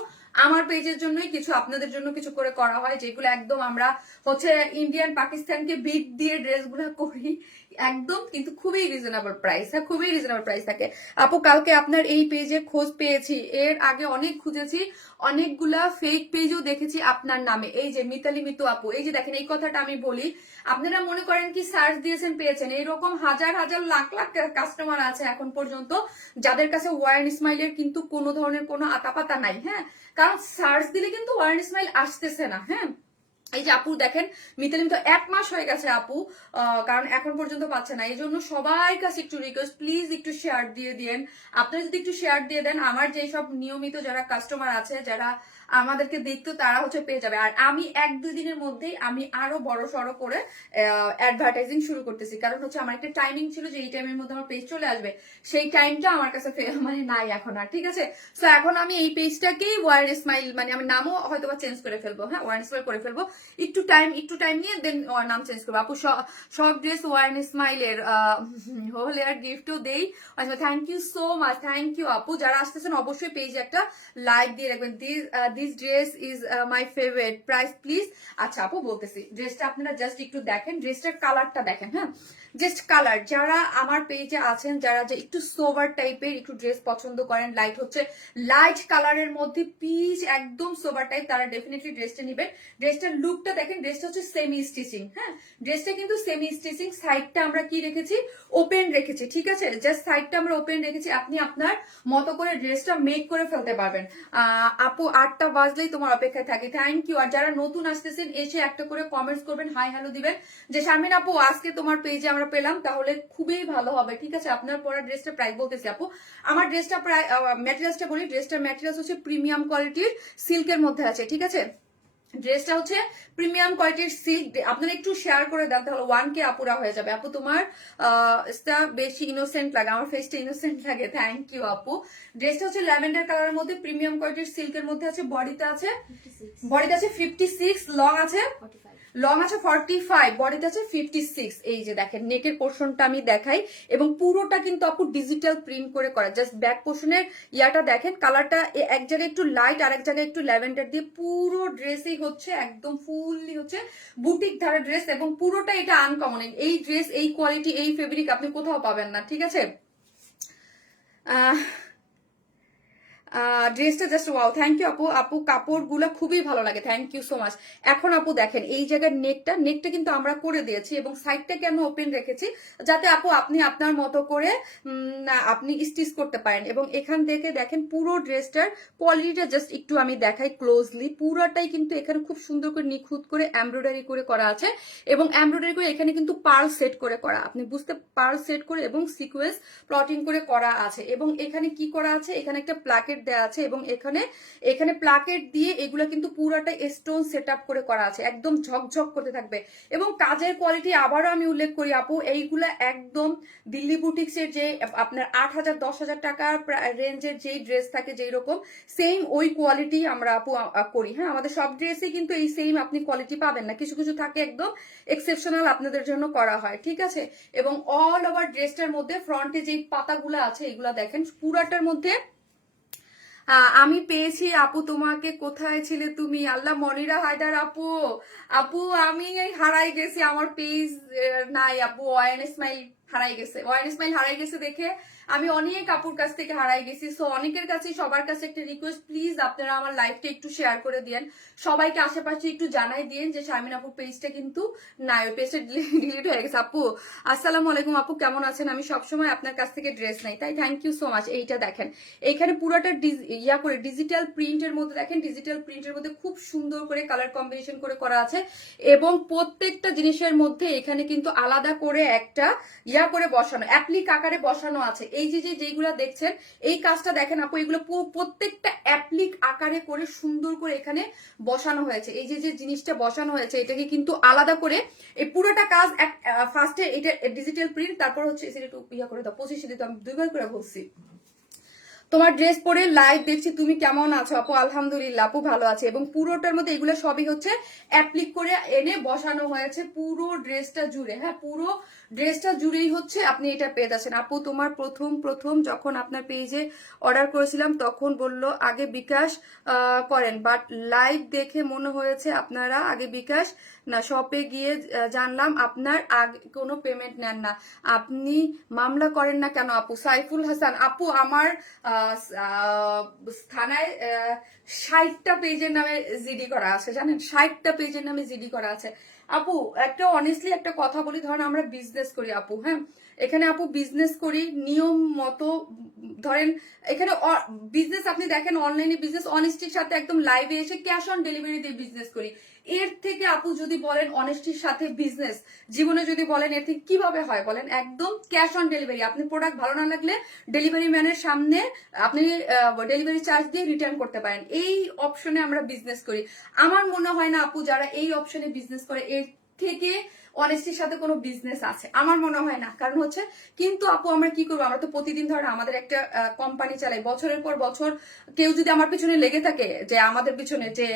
আমার পেজের জন্যই কিছু আপনাদের জন্য কিছু করে করা হয়, যেগুলো একদম আমরা হচ্ছে ইন্ডিয়ান পাকিস্তানকে বিট দিয়ে ড্রেসগুলো করি একদম, কিন্তু খুবই রিজনেবল প্রাইস। হ্যাঁ, খুবই রিজনেবল প্রাইস থাকে আপু। কালকে আপনার এই পেজের খোঁজ পেয়েছি, এর আগে অনেক খুঁজেছি, অনেকগুলা ফেক পেজও দেখেছি আপনার নামে। এই যে মিতালি মিতু আপু, এই যে দেখেন, এই কথাটা আমি বলি, আপনারা মনে করেন কি সার্চ দিয়েছেন পেয়েছেন, এইরকম হাজার হাজার লাখ লাখ কাস্টমার আছে এখন পর্যন্ত যাদের কাছে ওয়ারেন স্মাইলের কিন্তু কোনো ধরনের কোনো আতাপাতা নাই। হ্যাঁ, কারণ সার্চ দিলে কিন্তু ওয়ারেন স্মাইল আসতেছে না। হ্যাঁ, এই যে আপু দেখেন, মিতালি তো 1 মাস হয়ে গেছে আপু, কারণ এখন পর্যন্ত পাচ্ছে না। এই জন্য সবাই কাছে একটু রিকোয়েস্ট, প্লিজ একটু শেয়ার দিয়ে দিন। আপনারা যদি একটু শেয়ার দিয়ে দেন, আমার যেসব নিয়মিত যারা কাস্টমার আছে, যারা আমাদেরকে দেখতো, তারা হচ্ছে পেয়ে যাবে। আর আমি 1-2 দিনের মধ্যেই আমি আরো বড় সড়ো করে অ্যাডভার্টাইজিং শুরু করতেছি, কারণ হচ্ছে আমার একটা টাইমিং ছিল যে এই টাইমের মধ্যে আমার পেজ চলে আসবে, সেই টাইমটা আমার কাছে মানে নাই এখন আর। ঠিক আছে, সো এখন আমি এই পেজটাকেই ওয়ার স্মাইল, মানে আমি নামও হয়তো বা চেঞ্জ করে ফেলবো। হ্যাঁ, ওয়ার স্মাইল করে ফেলবো, একটু টাইম নিয়ে দেন নাম চেঞ্জ করবো আপু। সব ড্রেস ওয়ার স্মাইলের হোল এয়ার গিফটও দেই। আচ্ছা, thank you so much, thank you আপু। যারা আসতেছেন অবশ্যই পেজে একটা লাইক দিয়ে রাখবেন। This dress is my favourite, price please. আচ্ছা আপু বলতেছি, ড্রেসটা আপনারা জাস্ট একটু দেখেন, ড্রেসটার কালারটা দেখেন। হ্যাঁ, জাস্ট কালার, যারা আমার পেজে আছেন, যারা যে একটু সোভার টাইপের একটু ড্রেস পছন্দ করেন, লাইট কালারের মধ্যে পিচ একদম সোভার টাইপ, তারা ডেফিনেটলি ড্রেসটা নেবেন। ড্রেসটার লুকটা দেখেন, ড্রেসটা হচ্ছে সেমি স্টিচিং। হ্যাঁ, ড্রেসটা কিন্তু সেমি স্টিচিং, সাইডটা আমরা কি রেখেছি, ওপেন রেখেছি। ঠিক আছে, জাস্ট সাইডটা আমরা ওপেন রেখেছি, আপনি আপনার মতো করে ড্রেসটা মেক করে ফেলতে পারবেন। আপু 8টা বাজলেই তোমার অপেক্ষায় থাকি, থ্যাংক ইউ। আর যারা নতুন আসতেছেন এসে একটা করে কমেন্টস করবেন, হাই হ্যালো দিবেন যে শারমিন আপু আজকে তোমার পেজে আমরা পেলাম, তাহলে খুবই ভালো হবে। ঠিক আছে, আপনার পরা ড্রেসটা প্রাইস বলতেছি আপু। আমার ড্রেসটা প্রায় ম্যাটেরিয়ালসটা বলি, ড্রেসটার ম্যাটেরিয়ালস হচ্ছে প্রিমিয়াম কোয়ালিটির সিল্কের মধ্যে আছে। ঠিক আছে, ড্রেসটা হচ্ছে প্রিমিয়াম কোয়ালিটির সিল্ক। আপনারা একটু শেয়ার করে দেন, তাহলে 1K আপুরা হয়ে যাবে। আপু তোমার বেশি ইনোসেন্ট লাগে, আমার ফেসটা ইনোসেন্ট লাগে। থ্যাংক ইউ আপু। ড্রেসটা হচ্ছে ল্যাভেন্ডার কালারের মধ্যে প্রিমিয়াম কোয়ালিটির সিল্কের মধ্যে আছে। বডিতে আছে 56, লং আছে 45, বডিতে আছে 56। এই যে দেখেন নেকের পোর্শনটা আমি দেখাই, এবং পুরোটা কিন্তু আপু ডিজিটাল প্রিন্ট করে করা। জাস্ট ব্যাক পোর্শনের ইয়াটা দেখেন, কালারটা এক জায়গায় একটু লাইট আর এক জায়গায় একটু ল্যাভেন্ডার দিয়ে, পুরো ড্রেসই হচ্ছে একদম ফুললি হচ্ছে বুটিক ধারা ড্রেস, এবং পুরোটা এটা আনকমন। এই ড্রেস, এই কোয়ালিটি, এই ফেব্রিক আপনি কোথাও পাবেন না, ঠিক আছে। ড্রেসটা জাস্ট ওয়াও, থ্যাংক ইউ আপু। আপু কাপড়গুলো খুবই ভালো লাগে, থ্যাংক ইউ সো মাচ। এখন আপু দেখেন এই জায়গার নেকটা কিন্তু আমরা করে দিয়েছি, এবং সাইডটা কেন ওপেন রেখেছি, যাতে আপু আপনি আপনার মতো করে আপনি স্টিচ করতে পারেন। এবং এখান থেকে দেখেন পুরো ড্রেসটার কোয়ালিটিটা জাস্ট একটু আমি দেখাই ক্লোজলি। পুরোটাই কিন্তু এখানে খুব সুন্দর করে নিখুঁত করে এমব্রয়ডারি করে করা আছে, এবং এমব্রয়ডারি করে এখানে কিন্তু পার্ল সেট করে করা, আপনি বুঝতে, পার্ল সেট করে এবং সিকোয়েন্স প্লটিং করে করা আছে। এবং এখানে কি করা আছে, এখানে একটা প্লাকেট দেওয়া আছে, এবং এখানে প্লাকেট দিয়ে এগুলো কিন্তু পুরোটা স্টোন সেট আপ করে করা আছে, একদম ঝকঝক করতে থাকবে। এবং কাজের কোয়ালিটি আবারও আমি উল্লেখ করি আপু, এইগুলা একদম দিল্লি বুটিক্সের যে আপনার 8,000 10,000 টাকার রেঞ্জের যেই ড্রেস থাকে যেই রকম, সেম ওই কোয়ালিটি আমরা আপু করি। হ্যাঁ, আমাদের সব ড্রেসই কিন্তু এই সেম আপনি কোয়ালিটি পাবেন না, কিছু কিছু থাকে একদম এক্সেপশনাল আপনাদের জন্য করা হয়, ঠিক আছে। এবং অল ওভার ড্রেসটার মধ্যে ফ্রন্টে যে পাতাগুলো আছে এগুলা দেখেন, পুরাটার মধ্যে আমি পেয়েছি আপু তোমাকে, কোথায় ছিলে তুমি? আল্লাহ, মনিরা হায়দার আপু। আপু আমি হারাই গেছি, আমার পেজ নাই আপু। ওয়ান স্মাইল হারাই গেছে, হারাই গেছে দেখে আমি অনেক আপুর কাছ থেকে হারাই গেছি। সো অনেকের কাছে, সবার কাছে একটা রিকোয়েস্ট, প্লিজ আপনারা আমার লাইভটা একটু শেয়ার করে দিন, সবাইকে আশেপাশে একটু জানাই দিন যে শারমিন আপুর পেজটা কিন্তু নাই, ওই পেজটা ডিলিট হয়ে গেছে। আপু আসসালামু আলাইকুম আপু, কেমন আছেন? আমি সবসময় আপনার কাছ থেকে ড্রেস নাই, তাই থ্যাংক ইউ সো মাচ। এইটা দেখেন, এইখানে পুরোটা ইয়া করে ডিজিটাল প্রিন্টের মধ্যে দেখেন, ডিজিটাল প্রিন্টের মধ্যে খুব সুন্দর করে কালার কম্বিনেশন করে করা আছে, এবং প্রত্যেকটা জিনিসের মধ্যে এখানে কিন্তু আলাদা করে একটা ইয়া করে বসানো, অ্যাপ্লিক আকারে বসানো আছে। এই যে যেগুলা দেখছেন, এই কাজটা দেখেন আপু, এগুলো প্রত্যেকটা অ্যাপ্লিক আকারে করে সুন্দর করে এখানে বসানো হয়েছে। এই যে জিনিসটা বসানো হয়েছে, এটাকে কিন্তু আলাদা করে এই পুরোটা কাজ ফার্স্টে এটা ডিজিটাল প্রিন্ট, তারপর হচ্ছে একটু ইয়া করে দাও, 25 দিতে আমি 2বার করে বলছি। তোমার ড্রেস পরে লাইভ দেখছি, তুমি কেমন আছো আপু? আলহামদুলিল্লাহ আপু, ভালো আছে। এবং পুরোটার মধ্যে এগুলো সবই হচ্ছে অ্যাপ্লিক করে এনে বসানো হয়েছে পুরো ড্রেসটা জুড়ে। হ্যাঁ, পুরো ড্রেসটা জুড়েই হচ্ছে আপনি এটা পেয়ে যাচ্ছেন। আপু তোমার প্রথম যখন আপনার পেজে অর্ডার করেছিলাম তখন বলল আগে বিকাশ করেন, বাট লাইভ দেখে মনে হয়েছে আপনারা আগে বিকাশ না, শপে গিয়ে জানলাম আপনার আগে কোনো পেমেন্ট নেন না, আপনি মামলা করেন না কেন আপু? সাইফুল হাসান আপু, আমার থানায় 60টা পেজের নামে জিডি করা আছে, জানেন? 60টা পেজের নামে জিডি করা আছে আপু। একটা অনেস্টলি একটা কথা বলি, ধরেন আমরা বিজনেস করি আপু, হ্যাঁ, এখানে আপু বিজনেস করি নিয়ম মতো। ধরেন এখানে বিজনেস আপনি দেখেন, অনলাইনে বিজনেস অনেস্টির সাথে একদম লাইভে এসে ক্যাশ অন ডেলিভারি দিয়ে বিজনেস করি। এর থেকে আপু যদি বলেন অনেস্টির সাথে বিজনেস জীবনে যদি বলেন এর থেকে কিভাবে হয় বলেন? একদম ক্যাশ অন ডেলিভারি। আপনি প্রোডাক্ট ভালো না লাগলে ডেলিভারি ম্যানের সামনে আপনি ডেলিভারি চার্জ দিয়ে রিটার্ন করতে পারেন। এই অপশনে আমরা বিজনেস করি। আমার মনে হয় না আপু যারা এই অপশনে বিজনেস করে এর থেকে অনেস্টির সাথে কোনো বিজনেস আছে, আমার মনে হয় না। কারণ হচ্ছে, কিন্তু আপু আমরা কি করবো, আমরা তো প্রতিদিন ধরেন আমাদের একটা কোম্পানি চালাই, বছরের পর বছর কেউ যদি আমার পিছনে লেগে থাকে, যে আমাদের পিছনে যে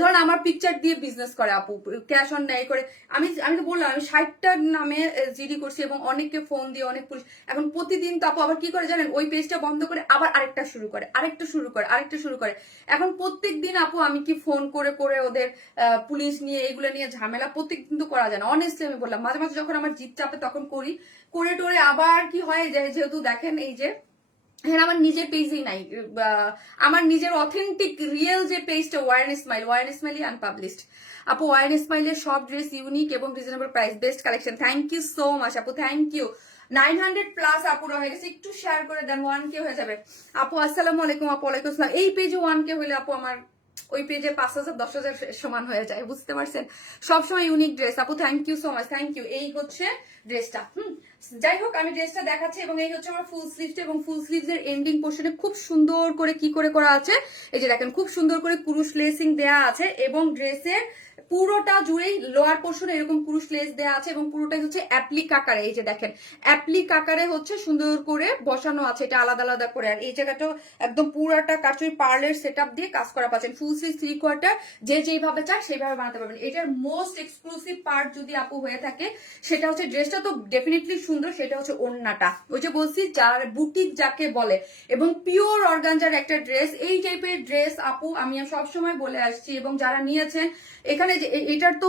ধরেন আমার পিকচার দিয়ে বিজনেস করে আপু, ক্যাশ অন নেয় করে, আমি তো বললাম আমি 60টার নামে জিডি করছি, এবং অনেককে ফোন দিয়ে অনেক পুলিশ। এখন প্রতিদিন তো আপু আবার কি করে জানেন, ওই পেজটা বন্ধ করে আবার আরেকটা শুরু করে। এখন প্রত্যেক দিন আপু আমি কি ফোন করে করে ওদের পুলিশ নিয়ে এগুলো নিয়ে ঝামেলা প্রত্যেক দিন তো করা যায় না। অনেস্টলি আমি বললাম, মাঝে মাঝে যখন আমার জিত চাপে তখন করি, করে টোরে আবার কি হয়, যেহেতু দেখেন এই যে হ্যাঁ, আমার নিজের পেজই নাই, আমার নিজের অথেন্টিক রিয়েল যে পেজটা ওয়ারেন স্মাইলি আনপাবলিশড। আপু ওয়ারেন স্মাইলের সব ড্রেস ইউনিক এবং reasonable price, best collection. Thank you so much আপু, থ্যাংক ইউ। 900+ আপুরা হয়ে গেছে, একটু শেয়ার করে দেন, 1K হয়ে যাবে। আপু আসসালামু আলাইকুম আপু। ওয়ালাইকুম আসসালাম। এই পেজে 1K হইলে আপু আমার ওই পেজে 5,000 10,000 সমান হয়ে যায়, বুঝতে পারছেন? সবসময় ইউনিক ড্রেস আপু, thank you so much, thank you. এই হচ্ছে ড্রেসটা, যাই হোক আমি ড্রেসটা দেখাচ্ছি এবং এই হচ্ছে আমার ফুল স্লিভস এবং ফুল স্লিভস এর এন্ডিং পোর্শনে খুব সুন্দর করে কি করে করা আছে, এই যে দেখেন খুব সুন্দর করে কুরুশ লেসিং দেয়া আছে এবং ড্রেসের পুরোটা জুড়েই লোয়ার পোর্শনে এরকম কুরুশ লেস দেয়া আছে এবং পুরোটাই হচ্ছে অ্যাপ্লিক আকারে, এই যে দেখেন অ্যাপ্লিক আকারে হচ্ছে সুন্দর করে বসানো আছে, এটা আলাদা আলাদা করে। আর এই জায়গাটাও একদম পুরোটা কাচুই পার্লের সেটআপ দিয়ে কাজ করা পাচ্ছেন। ফুল স্লিভ 3/4 যে যেইভাবে চান সেইভাবে বানাতে পারবেন। এটার মোস্ট এক্সক্লুসিভ পার্ট যদি আপু হয়ে থাকে সেটা হচ্ছে ড্রেসটা তো ডেফিনেটলি সুন্দর, সেটা হচ্ছে ওড়নাটা। ওই যে বলছি যার বুটিক যাকে বলে এবং পিওর অর্গানজার একটা ড্রেস, এই টাইপের ড্রেস আপু আমি সবসময় বলে আসছি এবং যারা নিয়েছেন এখানে যে এটার তো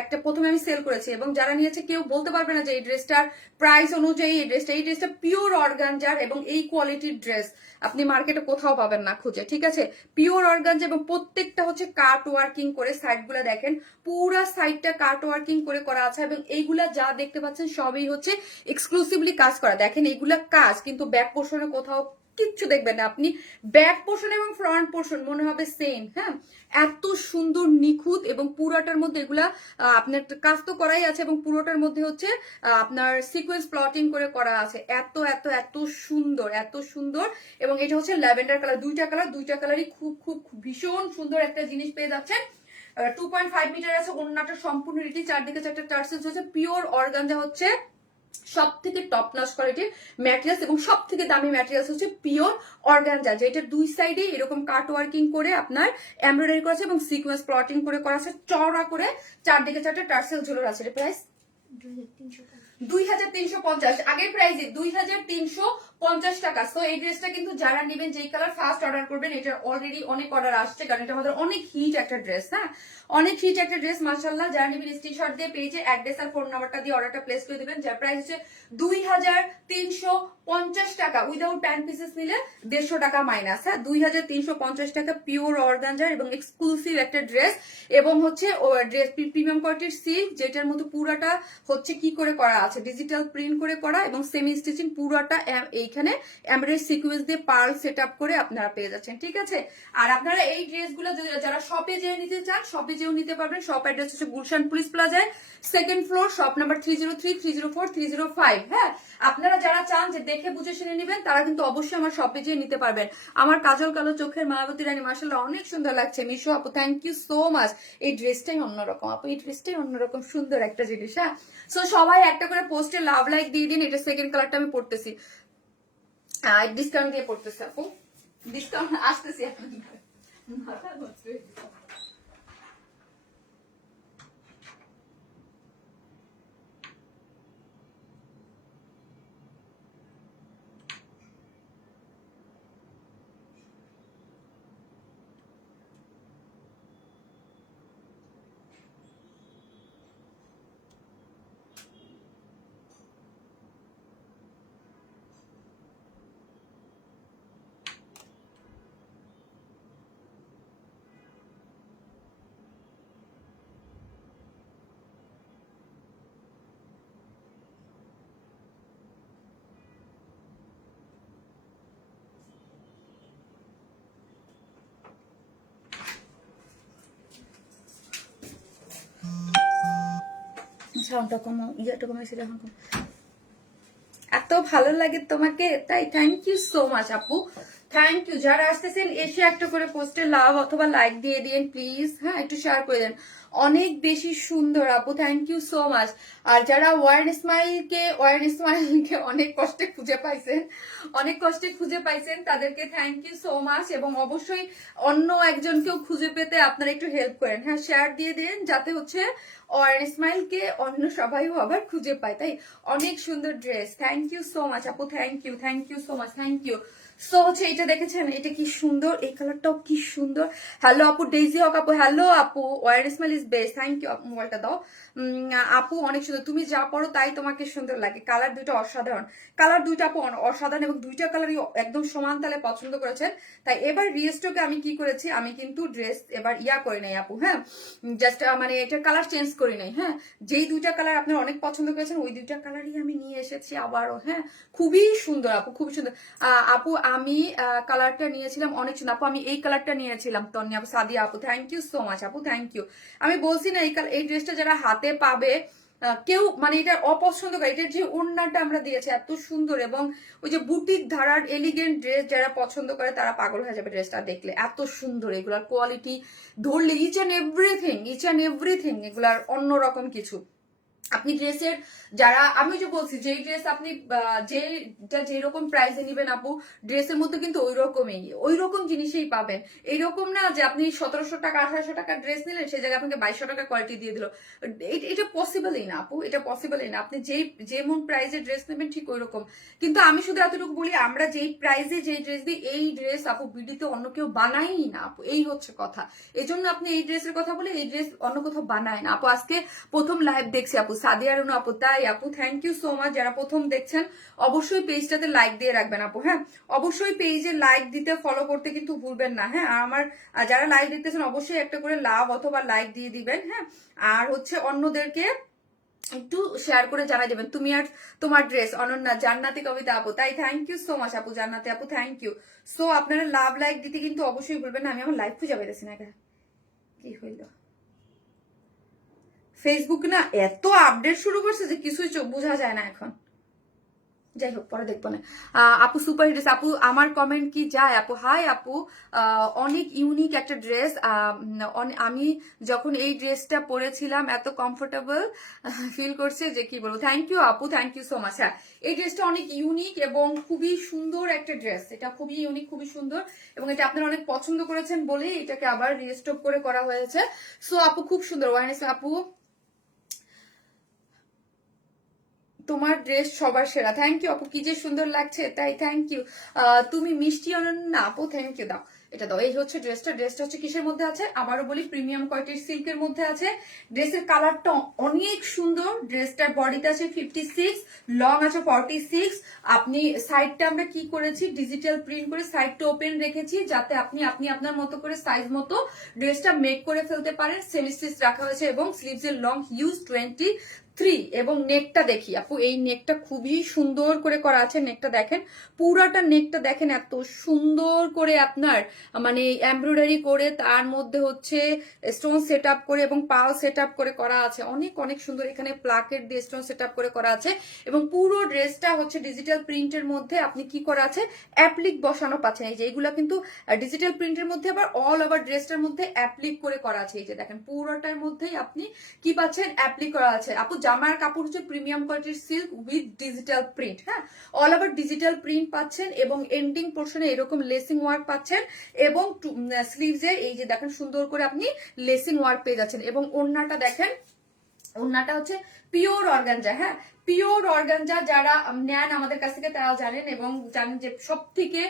একটা প্রথমে আমি সেল করেছি এবং যারা নিয়েছে কেউ বলতে পারবে না যে এই ড্রেসটার প্রাইস অনুযায়ী এই ড্রেসটা পিওর অর্গানজার এবং এই কোয়ালিটির ড্রেস আপনি মার্কেটে কোথাও পাবেন না খুঁজে, ঠিক আছে? পিওর অর্গানজা এবং প্রত্যেকটা হচ্ছে কাট ওয়ার্কিং করে, সাইডগুলো দেখেন পুরা সাইডটা কাট ওয়ার্কিং করে করা আছে এবং এইগুলা যা দেখতে পাচ্ছেন সবই হচ্ছে এক্সক্লুসিভলি কাজ করা। দেখেন এইগুলা কাজ কিন্তু ব্যাক পোর্শনে কোথাও কিচ্ছু দেখবেন না আপনি, ব্যাক পোর্শন এবং ফ্রন্ট পোর্শন মনে হবে সেম। হ্যাঁ, এত সুন্দর নিখুঁত এবং পুরোটার মধ্যে এগুলা আপনার কাজ তো করাই আছে এবং পুরোটার মধ্যে হচ্ছে আপনার সিকোয়েন্স প্লটিং করে করা আছে। এত এত এত সুন্দর, এত সুন্দর। এবং এটা হচ্ছে ল্যাভেন্ডার কালার, দুইটা কালারই খুব খুব ভীষণ সুন্দর একটা জিনিস পেয়ে যাচ্ছেন। 2.5 মিটার আছে, ওড়নাটা সম্পূর্ণ রিটি, চারদিকে চারটা টার্সেলস হচ্ছে পিওর অর্গানজা, হচ্ছে সব থেকে টপ নচ কোয়ালিটির ম্যাটেরিয়ালস এবং সব থেকে দামি ম্যাটেরিয়ালস হচ্ছে পিওর অর্গানজা, যেটার দুই সাইডে এরকম কাট ওয়ার্কিং করে আপনার এমব্রয়ডারি করা আছে এবং সিকোয়েন্স প্লটিং করে করা আছে, চওড়া করে চারদিকে চারটা টার্সেল ঝুলোর আছে। প্রাইস 2350, আগের প্রাইসে 2350 টাকা। তো এই ড্রেসটা কিন্তু যারা নেবেন, যেই কালার ফার্স্ট অর্ডার করবেন, এটার অলরেডি অনেক অর্ডার আসছে কারণ এটা আমাদের অনেক হিট একটা ড্রেস। হ্যাঁ, অনেক হিট একটা ড্রেস মাশাআল্লাহ। যারা নেবেন স্ক্রিনশট দিয়ে পেজে অ্যাড্রেস আর ফোন নাম্বারটা দিয়ে অর্ডারটা প্লেস করে দিবেন, যার প্রাইস হচ্ছে 2350 টাকা। উইদাউট প্যান্ট পিসেস নিলে 150 টাকা মাইনাস। হ্যাঁ, 2350 টাকা পিওর অর্গানজার এবং এক্সক্লুসিভ একটা ড্রেস এবং হচ্ছে ড্রেস প্রিমিয়াম কোয়ালিটির সিল্ক, যেটার মধ্যে পুরাটা হচ্ছে কি করে করা আছে, ডিজিটাল প্রিন্ট করে করা এবং সেমি স্টিচিং পুরাটা এইখানে এমব্রয়ডারি সিকোয়েন্স দিয়ে পার্ল সেটআপ করে আপনারা পেয়ে যাচ্ছেন, ঠিক আছে? আর আপনারা এই ড্রেসগুলো যারা শপে যেয়ে নিতে চান, শপে যেও নিতে পারবেন। শপ অ্যাড্রেস হচ্ছে গুলশান পুলিশ প্লাজায়, 2nd ফ্লোর, শপ নাম্বার 303, 304, 305। হ্যাঁ, আপনারা যারা চান যে দেখে বুঝে শুনে নেবেন তারা কিন্তু অবশ্যই আমার শপে যেয়ে নিতে পারবেন। আমার কাজল কালো চোখের মায়াবতী রানী মাশাআল্লাহ অনেক সুন্দর লাগছে। মিশো আপু থ্যাংক ইউ সো মাচ। এই ড্রেসটাই অন্যরকম আপু, এই ড্রেসটাই অন্যরকম সুন্দর একটা জিনিস। হ্যাঁ, সো সবাই একটা করে পোস্টে লাভ লাইক দিয়ে দিন। এটা সেকেন্ড কালারটা আমি পড়তেছি, ডিসকাউন্ট দিয়ে পড়তেছি আপু, ডিসকাউন্ট আসতেছি আপনার। সাউন্ডটা কমো, ইয়েটা কমে, সেটা এখন এত ভালো লাগে তোমাকে, তাই থ্যাংক ইউ সো মাচ আপু, থ্যাংক ইউ। যারা আসতেছেন এসে একটা করে পোস্টে লাভ অথবা লাইক দিয়ে দিন প্লিজ। হ্যাঁ, একটু শেয়ার করে দেন, অনেক বেশি সুন্দর আপু, থ্যাংক ইউ সো মাচ। আর যারা ওয়ার্ন স্মাইলকে অনেক কষ্টে খুঁজে পাইছেন, তাদেরকে থ্যাংক ইউ সো মাচ এবং অবশ্যই অন্য একজনকেও খুঁজে পেতে আপনারা একটু হেল্প করেন। হ্যাঁ, শেয়ার দিয়ে দেন যাতে হচ্ছে ওয়ার্ন স্মাইলকে অন্য সবাইও আবার খুঁজে পায়। তাই অনেক সুন্দর dress, thank you so much আপু, thank you so much, thank you. So হচ্ছে এটা দেখেছেন, এটা কি সুন্দর, এই কালারটাও কি সুন্দর। হ্যালো আপু, ডেইজি হক আপু, হ্যালো আপু, war smell is best, thank you আপু, মোবাইলটা দাও। আপু অনেক সুন্দর, তুমি যা পড়ো তাই তোমাকে সুন্দর লাগে। কালার দুটো অসাধারণ, কালার দুইটা আপু অসাধারণ এবং দুইটা কালারই একদম সমান তালে পছন্দ করেছেন। তাই এবার রিস্টকে আমি কি করেছি, আমি কিন্তু ড্রেস এবার ইয়া করি নাই আপু। হ্যাঁ, জাস্ট মানে এটার কালার চেঞ্জ করি নাই। হ্যাঁ, যেই দুইটা কালার আপনারা অনেক পছন্দ করেছেন ওই দুইটা কালারই আমি নিয়ে এসেছি আবারও। হ্যাঁ, খুবই সুন্দর আপু, খুবই সুন্দর। আপু আমি কালারটা নিয়েছিলাম অনেক সুন্দর আপু, আমি এই কালারটা নিয়েছিলাম। তন্নি আপু, সাদিয়া আপু, থ্যাংক ইউ সো মাচ আপু, থ্যাংক ইউ। আমি বলছি না এই ড্রেসটা যারা হাতে পাবে কেউ মানে এটা অপছন্দ করে। এটার যে ওড়নাটা আমরা দিয়েছি এত সুন্দর, এবং ওই যে বুটিক ধারার এলিগেন্ট ড্রেস যারা পছন্দ করে তারা পাগল হয়ে যাবে ড্রেসটা দেখলে, এত সুন্দর। এগুলার কোয়ালিটি ধরলে ইচ অ্যান্ড এভরিথিং এগুলার অন্যরকম কিছু। আপনি ড্রেসের যারা আমি যে বলছি যে ড্রেস আপনি যেটা যেরকম প্রাইসে নিবেন আপু, ড্রেসের মধ্যে কিন্তু ওই রকম জিনিসই পাবেন। এইরকম না যে আপনি 1700 টাকা 1800 টাকা ড্রেস নিলেন, সেই জায়গায় আপনাকে 2200 টাকা কোয়ালিটি দিয়ে দিল। এটা পসিবলই না আপু, এটা পসিবলই না। আপনি যেমন প্রাইসে ড্রেস নেবেন ঠিক ওই রকম। কিন্তু আমি শুধু এতটুকু বলি, আমরা যেই প্রাইসে যেই ড্রেস দিই, এই ড্রেস আপু বিডিতে অন্য কেউ বানাই না আপু, এই হচ্ছে কথা। এই জন্য আপনি এই ড্রেসের কথা বলে, এই ড্রেস অন্য কোথাও বানায় না আপু। আজকে প্রথম লাইভ দেখছি আপু, সাদিয়া রুনু আপু। তাই আপু থ্যাংক ইউ সো মাচ। যারা প্রথম দেখছেন অবশ্যই পেজটাতে লাইক দিয়ে রাখবেন আপু। হ্যাঁ, অবশ্যই পেজে লাইক দিতে, ফলো করতে কিন্তু ভুলবেন না। হ্যাঁ, আর আমার যারা লাইভ দেখতেছেন অবশ্যই একটা করে লাভ অথবা লাইক দিয়ে দিবেন। হ্যাঁ, আর হচ্ছে অন্যদেরকে একটু শেয়ার করে জানাই দেবেন। তুমি আর তোমার ড্রেস অনন্যা জান্নাতি কবিতা আপু। তাই থ্যাংক ইউ সো মাচ আপু, জান্নাতি আপু থ্যাংক ইউ। সো আপনারা লাভ লাইক দিতে কিন্তু অবশ্যই ভুলবেন না। আমি আমার লাইভ খুঁজে পেতেছি না, কি হইল? ফেসবুক না এত আপডেট শুরু করছে যে কিছুই বোঝা যায় না এখন। যাই হোক, পরে দেখবো না। আপু সুপার হিট আপু, আমার কমেন্ট কি যায় আপু? হাই আপু, অনেক ইউনিক একটা ড্রেস। আমি যখন এই ড্রেসটা পরেছিলাম এত কমফোর্টেবল ফিল করছে যে কি বলবো। থ্যাংক ইউ আপু, থ্যাংক ইউ সো মাচ। হ্যাঁ, এই ড্রেসটা অনেক ইউনিক এবং খুবই সুন্দর একটা ড্রেস। এটা খুবই ইউনিক, খুবই সুন্দর, এবং এটা আপনারা অনেক পছন্দ করেছেন বলেই এটাকে আবার রিস্টক করে করা হয়েছে। সো আপু খুব সুন্দর। ওয়াইনেস আপু, তোমার ড্রেস সবার সেরা। থ্যাংক ইউ আপু, কি যে সুন্দর লাগছে। তাই থ্যাংক ইউ। তুমি মিষ্টি অনন্যা আপু, থ্যাংক ইউ। দাও এটা দাও। এই হচ্ছে ড্রেসটা। ড্রেসটা হচ্ছে কিসের মধ্যে আছে আবারও বলি, প্রিমিয়াম কোয়ালিটির সিল্কের মধ্যে আছে। ড্রেসের কালারটা অনেক সুন্দর। ড্রেসটার বডিতে আছে 56, লং আছে 46। আপনি সাইডটা আমরা কি করেছি, ডিজিটাল প্রিন্ট করে সাইডটা ওপেন রেখেছি, যাতে আপনি আপনার মতো করে সাইজ মতো ড্রেসটা মেক করে ফেলতে পারেন। সেমি স্টিচ রাখা হয়েছে এবং স্লিভস এর লং হিউজ 23। এবং নেকটা দেখি আপু, এই নেকটা খুবই সুন্দর করে করা আছে। নেকটা দেখেন, পুরাটা নেকটা দেখেন, এত সুন্দর করে আপনার মানে এমব্রয়ডারি করে, তার মধ্যে হচ্ছে স্টোন সেট আপ করে এবং পাল সেট আপ করে করা আছে। অনেক অনেক সুন্দর। এখানে প্লাকেট দিয়ে স্টোন সেট আপ করে করা আছে, এবং পুরো ড্রেসটা হচ্ছে ডিজিটাল প্রিন্টের মধ্যে আপনি কি করা আছে, অ্যাপ্লিক বসানো পাচ্ছেন। এই যে এইগুলা কিন্তু ডিজিটাল প্রিন্টের মধ্যে আবার অল ওভার ড্রেসটার মধ্যে অ্যাপ্লিক করে করা আছে। এই যে দেখেন, পুরোটার মধ্যেই আপনি কি পাচ্ছেন, অ্যাপ্লিক করা আছে। আপু জামার কাপড় হচ্ছে প্রিমিয়াম কোয়ালিটির সিল্ক উইথ ডিজিটাল প্রিন্ট। হ্যাঁ, অল ওভার ডিজিটাল প্রিন্ট পাচ্ছেন, এবং এন্ডিং পোর্শনে এরকম লেসিং ওয়ার্ক পাচ্ছেন, এবং স্লিভসে এই যে দেখেন সুন্দর করে আপনি লেসিং ওয়ার্ক পেয়ে যাচ্ছেন। এবং ওড়নাটা দেখেন, ওড়নাটা হচ্ছে পিওর অর্গানজা। হ্যাঁ, পিওর অর্গানজা যারা নেন আমাদের কাছ থেকে তারাও জানেন, এবং জানেন যে সব থেকে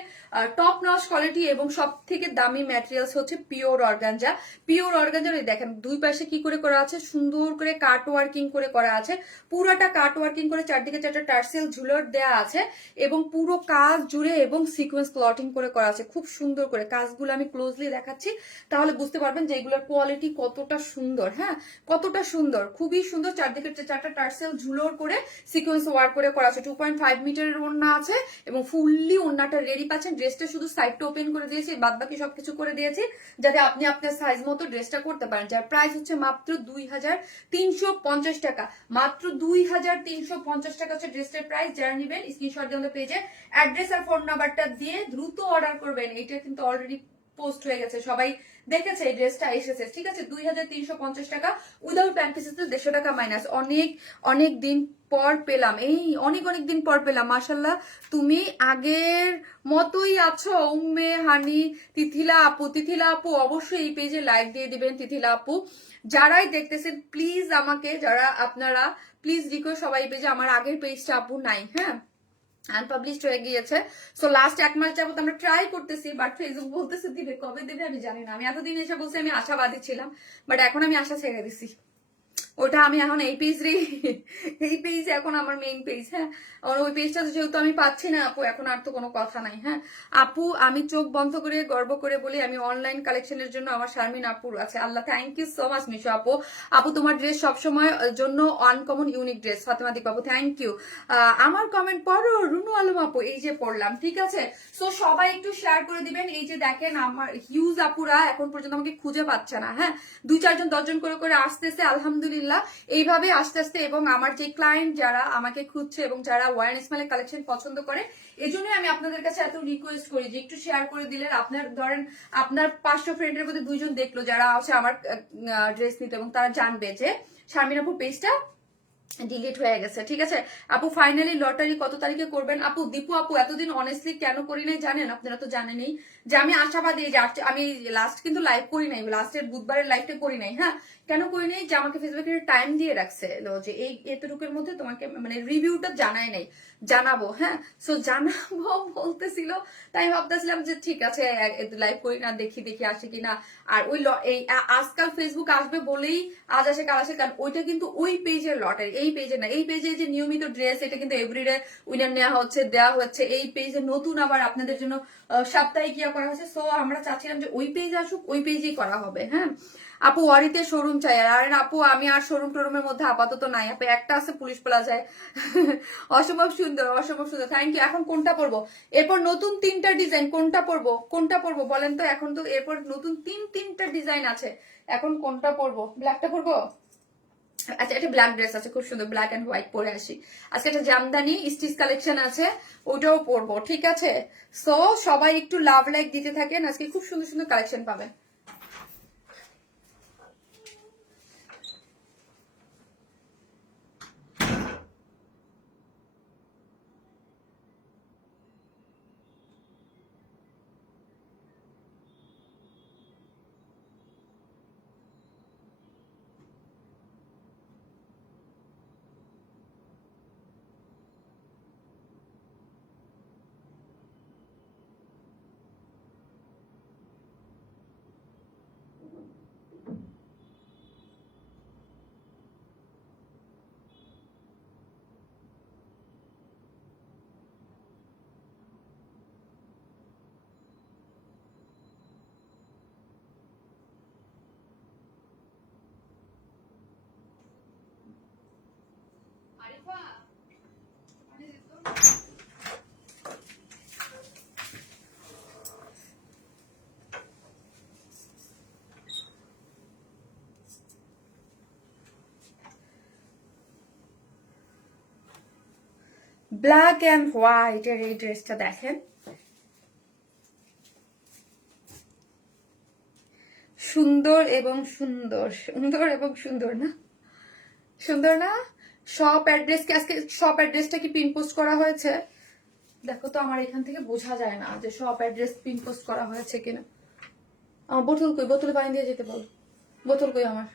টপ নচ কোয়ালিটি এবং সব থেকে দামি ম্যাটেরিয়ালস হচ্ছে পিওর অর্গানজা। পিওর অর্গানজার দেখেন দুই পাশে কি করে করা আছে, সুন্দর করে কাট ওয়ার্কিং করে করা আছে। পুরাটা কাট ওয়ার্কিং করে চারদিকে চারটা টার্সেল ঝুলট দেয়া আছে, এবং পুরো কাজ জুড়ে এবং সিকোয়েন্স ক্লটিং করে করা আছে খুব সুন্দর করে। কাজগুলো আমি ক্লোজলি দেখাচ্ছি, তাহলে বুঝতে পারবেন যে এগুলোর কোয়ালিটি কতটা সুন্দর। হ্যাঁ, কতটা সুন্দর, খুবই সুন্দর। চারদিকে চারটা টার্সেল ঝুলোর করে সিকোয়েন্স ওয়ার্ক করে করা আছে। 2.5 মিটারের ওড়না আছে, এবং ফুললি ওড়নাটা রেডি পাচ্ছেন। ড্রেসটা শুধু সাইডটা ওপেন করে দিয়েছি, বাদ বাকি সবকিছু করে দিয়েছি যাতে আপনি আপনার সাইজ মতো ড্রেসটা করতে পারেন। যার প্রাইস হচ্ছে মাত্র 2350 টাকা। মাত্র 2350 টাকা হচ্ছে ড্রেসটার প্রাইস। যারা নেবেন স্ক্রিনশট দিয়ে পেজে অ্যাড্রেস আর ফোন নাম্বারটা দিয়ে দ্রুত অর্ডার করবেন। এটা কিন্তু অলরেডি পোস্ট হয়ে গেছে, সবাই দেখেছে, এই ড্রেসটা এসেছে। ঠিক আছে, 2350 টাকা উইদাউট প্যান্ট পিসেস 150 টাকা মাইনাস। অনেক অনেক দিন পর পেলাম, এই অনেক অনেক দিন পর পেলাম। মাশাল্লাহ, তুমি আগের মতোই আছো। উম্মে হানি তিথিলা আপু, তিথিলা আপু অবশ্যই এই পেজে লাইক দিয়ে দিবেন। তিথিলা আপু যারাই দেখতেছেন প্লিজ আমাকে, যারা আপনারা প্লিজ রিকোয়েস্ট সবাই এই পেজে, আমার আগের পেজটা আপু নাই। হ্যাঁ, আনপাবলিশড হয়ে গিয়েছে। সো লাস্ট 1 মাস যাবত আমরা ট্রাই করতেছি, বাট ফেসবুক বলতেছে দিবে, কবে দিবে আমি জানি না। আমি এতদিন এসে বলছি আমি আশাবাদী ছিলাম, বাট এখন আমি আশা ছেড়ে দিছি। ওটা আমি এখন এই পেজ এখন আমার মেইন পেজ। হ্যাঁ, ওই পেজটা যেহেতু আমি পাচ্ছি না আপু, এখন আর তো কোনো কথা নাই। হ্যাঁ আপু, আমি চোখ বন্ধ করে গর্ব করে বলি আমি অনলাইন কালেকশনের জন্য আমার শারমিন আপুর আছে। আল্লাহ, thank you so much Mishu আপু। আপু তোমার ড্রেস সবসময় জন্য uncommon unique dress. Fatema Deep আপু থ্যাংক ইউ। আমার কমেন্ট পড়ো রুনু আলম আপু, এই যে পড়লাম। ঠিক আছে, সো সবাই একটু শেয়ার করে দিবেন। এই যে দেখেন আমার হিউজ আপুরা এখন পর্যন্ত আমাকে খুঁজে পাচ্ছে না। হ্যাঁ, 2, 4 জন 10 জন করে আসতেছে, আলহামদুলিল্লাহ। আলহামদুলিল্লাহ এইভাবে আস্তে আস্তে, এবং আমার যে ক্লায়েন্ট যারা আমাকে খুঁজছে এবং যারা ওয়ারেন স্মাইলের কালেকশন পছন্দ করে, এই জন্যই আমি আপনাদের কাছে এত রিকোয়েস্ট করি যে একটু শেয়ার করে দিলেন। আপনার ধরেন আপনার 500 ফ্রেন্ডের মধ্যে 2 জন দেখলো যারা আছে আমার ড্রেস নিতে, এবং তারা জানবে যে শারমিন আপু পেজটা ডিলিট হয়ে গেছে। ঠিক আছে আপু, ফাইনালি লটারি কত তারিখে করবেন? আপু দীপু আপু, এতদিন অনেস্টলি কেন করি নাই জানেন? আপনারা তো জানেনই যে আমি আশাবাদী যে আমি লাস্ট কিন্তু লাইভ করি নাই, লাস্টের বুধবারের লাইভটা করি নাই। হ্যাঁ, কেন করি নাই? যে আমাকে ফেসবুকে টাইম দিয়ে রাখছে যে এই এতটুকুর মধ্যে তোমাকে মানে রিভিউটা জানাই নাই, জানাবো। হ্যাঁ, সো জানাবো বলতেছিল, তাই ভাবতেছিলাম যে ঠিক আছে লাইভ করি না, দেখি আসে কিনা। আর ওই এই আজকাল ফেসবুক আসবে বলেই আজ আসে কাল আসে, কারণ ওইটা কিন্তু ওই পেজের লটারি, এই পেজে না। এই পেজে যে নিয়মিত ড্রেস, এটা কিন্তু এভরিডে উইনার নেওয়া হচ্ছে, দেওয়া হচ্ছে। এই পেজে নতুন আবার আপনাদের জন্য সাপ্তাহিক ইয়া করা হচ্ছে। সো আমরা চাচ্ছিলাম যে ওই পেজ আসুক, ওই পেজেই করা হবে। হ্যাঁ আপু, ওয়ারিতে শোরুম চাই। আর আপু আমি আর শোরুম টোরুমের মধ্যে আপাতত নাই আপু, একটা আছে পুলিশ প্লাজায়। অসম্ভব সুন্দর, অসম্ভব সুন্দর, থ্যাংক ইউ। এখন কোনটা পরবো? এরপর নতুন 3টা ডিজাইন, কোনটা পরবো বলেন তো? এখন তো এরপর নতুন তিনটা ডিজাইন আছে, এখন কোনটা পরবো? ব্ল্যাকটা পরবো? আচ্ছা, এটা ব্ল্যাক ড্রেস আছে খুব সুন্দর, ব্ল্যাক এন্ড হোয়াইট পরে আসি। আজকে একটা জামদানি স্টিচ কালেকশন আছে, ওটাও পরবো। ঠিক আছে, সো সবাই একটু লাভ লাইক দিতে থাকেন, আজকে খুব সুন্দর সুন্দর কালেকশন পাবেন। ব্ল্যাক এন্ড হোয়াইট এর এই ড্রেসটা দেখেন, সুন্দর এবং সুন্দর, সুন্দর এবং সুন্দর না? সুন্দর না? শপ অ্যাড্রেস কি আজকে, শপ অ্যাড্রেসটা কি পিন পোস্ট করা হয়েছে? দেখো তো, আমার এখান থেকে বোঝা যায় না যে শপ অ্যাড্রেস পিন পোস্ট করা হয়েছে কিনা। আমার বোতল কই? বোতলে পানি দিয়ে যেতে বল। বোতল কই আমার?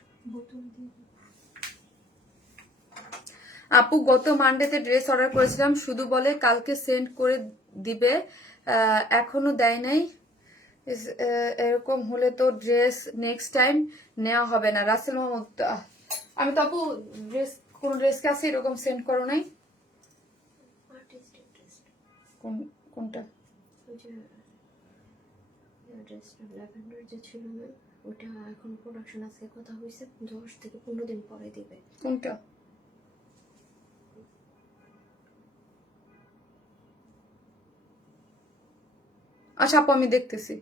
আপু গত মানডেতে ড্রেস অর্ডার করেছিলাম, শুধু বলে কালকে সেন্ড করে দিবে, এখনো দেয় নাই। এরকম হলে তো ড্রেস নেক্সট টাইম নেওয়া হবে না। রাসেল মোহাম্মদ, আমি তো আপু ড্রেস, কোন ড্রেস কাছে এরকম সেন্ড করো নাই? কোনটা? যে ছিল না ওটা এখন প্রোডাকশন আজকে কথা হয়েছে, 10 থেকে 15 দিন পরে দিবে। কোনটা? আচ্ছা আপু আমি দেখতেছি।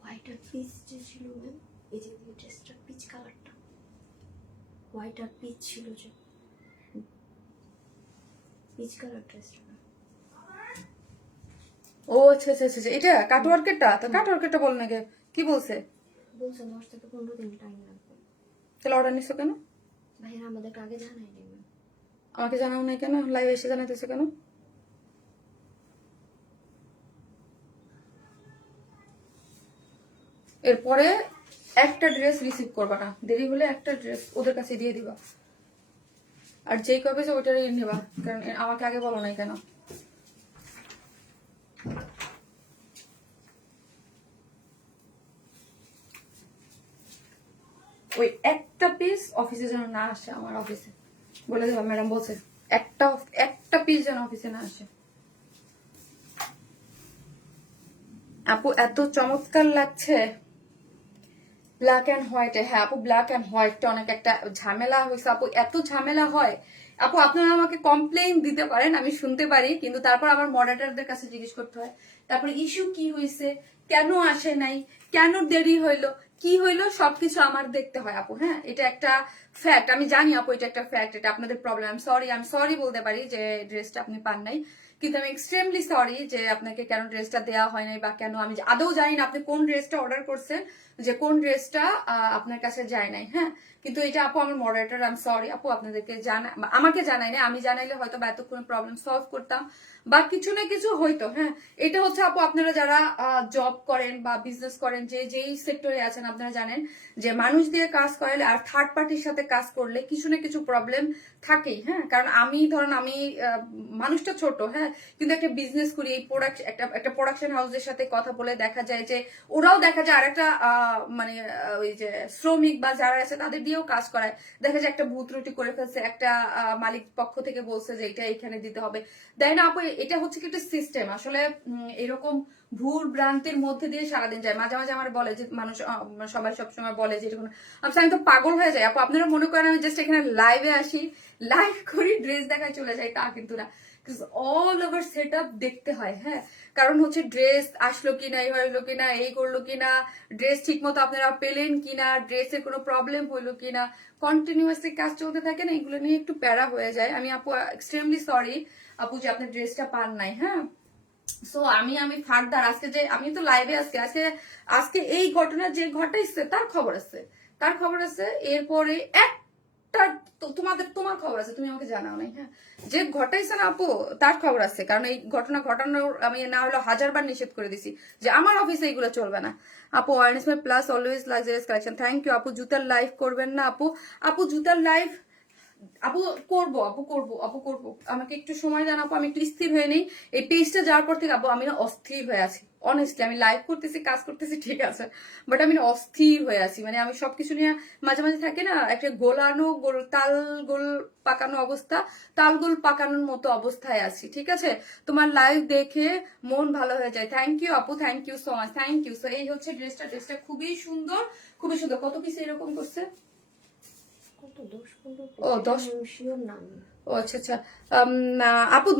হোয়াইট আর পিচ যে ছিল ম্যাম, এই যে ড্রেসটার পিচ কালারটা, হোয়াইট আর পিচ ছিল, যে পিচ কালার ড্রেসটা। ও আচ্ছা আচ্ছা আচ্ছা, এটা কাটওয়ার্কেরটা? তো কাটওয়ার্কেরটা বল না, কি বলছে? বলছে 10 থেকে 15 দিন টাইম লাগবে। তাহলে অর্ডার নিছো কেন? ভাইয়েরা আমাদেরকে আগে জানায়নি ম্যাম। আমাকে জানাও নাই কেন? লাইভে এসে জানাইতেছো কেন? এরপরে একটা ড্রেস রিসিভ করবা না, দেরি হলে একটা ড্রেস ওদের কাছে দিয়ে দিবা, আর যেই কবে যে ওইটারই নেবা, কারণ আমাকে আগে বলো নাই কেন? ওই একটা পিস অফিসে যেন না আসে, আমার অফিসে বলে দেবা, ম্যাডাম বলছে একটা পিস যেন অফিসে না আসে। আপু এত চমৎকার লাগছে, ব্ল্যাক অ্যান্ড হোয়াইটে, হ্যাঁ আপু ব্ল্যাক অ্যান্ড হোয়াইটটা অনেক একটা ঝামেলা হয়েছে আপু, এত ঝামেলা হয় আপু। আপনারা আমাকে কমপ্লেইন দিতে পারেন, আমি শুনতে পারি, কিন্তু তারপর আমার মডারেটরদের কাছে জিজ্ঞেস করতে হয়। তারপরে ইস্যু কি হয়েছে, কেন আসে নাই, কেন দেরি হইলো, কি হইলো, সবকিছু আমার দেখতে হয় আপু। হ্যাঁ, এটা একটা ফ্যাক্ট, আমি জানি আপু, এটা একটা ফ্যাক্ট, এটা আপনাদের প্রবলেম। আমি সরি বলতে পারি যে ড্রেসটা আপনি পান নাই, কিন্তু আমি এক্সট্রিমলি সরি যে আপনাকে কেন ড্রেসটা দেওয়া হয় নাই, বা কেন আমি আদৌ জানি না আপনি কোন ড্রেসটা অর্ডার করছেন, যে কোন ড্রেসটা আপনার কাছে যায় নাই। হ্যাঁ, কিন্তু এটা আপু আমার মডারেটর, আমি সরি আপু, আপনাদেরকে আমাকে জানাই না, আমি জানাইলে হয়তো বা এতক্ষণ প্রবলেম সলভ করতাম বা কিছু না কিছু হইতো। হ্যাঁ, এটা হচ্ছে আপু, আপনারা যারা জব করেন বা বিজনেস করেন, যে যেই সেক্টরে আছেন, আপনারা জানেন যে মানুষ দিয়ে কাজ করালে আর থার্ড পার্টির সাথে কাজ করলে কিছু না কিছু প্রবলেম থাকেই। হ্যাঁ, কারণ ধরেন আমি মানুষটা ছোট, হ্যাঁ, কিন্তু একটা বিজনেস করি, এই একটা প্রোডাকশন হাউসের সাথে কথা বলে দেখা যায় যে ওরাও দেখা যায় আর একটা মানে ওই যে শ্রমিক বা যারা আছে তাদের দিয়েও কাজ করায়, দেখা যায় একটা ভুল ত্রুটি করে ফেলছে, একটা মালিক পক্ষ থেকে বলছে যে এটা এখানে দিতে হবে, দেয় না আপু। এটা হচ্ছে কি একটা সিস্টেম আসলে, এরকম ভুল ভ্রান্তির মধ্যে দিয়ে সারাদিন যায়। মাঝে মাঝে আমার বলে যে মানুষ, সবাই সবসময় বলে যে এরকম, আমি তো পাগল হয়ে যাই আপু। আপনারা মনে করেন আমি জাস্ট এখানে লাইভে আসি, লাইভ করি, ড্রেস দেখায় চলে যাই, তা কিন্তু না, অল ওভার সেট আপ দেখতে হয়। হ্যাঁ, কারণ হচ্ছে ড্রেস আসলো কিনা, এই হলো কিনা, এই করলো কিনা, ড্রেস ঠিক মতো আপনারা পেলেন কিনা, ড্রেসের কোনো প্রবলেম হইলো কিনা, কন্টিনিউয়াসলি কাজ চলতে থাকে না, এগুলো নিয়ে একটু প্যারা হয়ে যায়। আমি আপু এক্সট্রিমলি সরি আপু যে আপনি ড্রেসটা পান নাই। হ্যাঁ, সো আমি ফার্দার আজকে যে আমি তো লাইভে আজকে আজকে আজকে এই ঘটনা যে ঘটাইছে তার খবর আছে, এরপরে একটা তোমার খবর আছে, তুমি আমাকে জানাও নাই। হ্যাঁ, যে ঘটাইছে না আপু তার খবর আছে, কারণ এই ঘটনা ঘটানোর আমি না হলো 1000 বার নিষেধ করে দিছি যে আমার অফিসে এইগুলো চলবে না। আপু wellness plus always luxurious collection, thank you আপু। জুতার লাইভ করবেন না আপু? আপু জুতার লাইভ আপু করবো। আমাকে একটু সময় দেন আপু, আমি একটু স্থির হয়ে নেই। এই পেজটা যাওয়ার পর থেকে আপু আমি না অস্থির হয়ে আছি, অনেস্টলি। আমি লাইভ করতেছি, কাজ করতেছি, ঠিক আছে, বাট আমি না অস্থির হয়ে আছি। মানে আমি সবকিছু নিয়ে মাঝে মাঝে থাকে না একটা গোল পাকানো অবস্থা, তালগোল পাকানোর মতো অবস্থায় আছি, ঠিক আছে। তোমার লাইভ দেখে মন ভালো হয়ে যায়। থ্যাংক ইউ আপু, thank you so much, thank you. So এই হচ্ছে ড্রেসটা খুবই সুন্দর, খুবই সুন্দর। কত পিস এরকম করছে? কত 10-15 ও 10, শিওর নাম। ও আচ্ছা আচ্ছা। আপু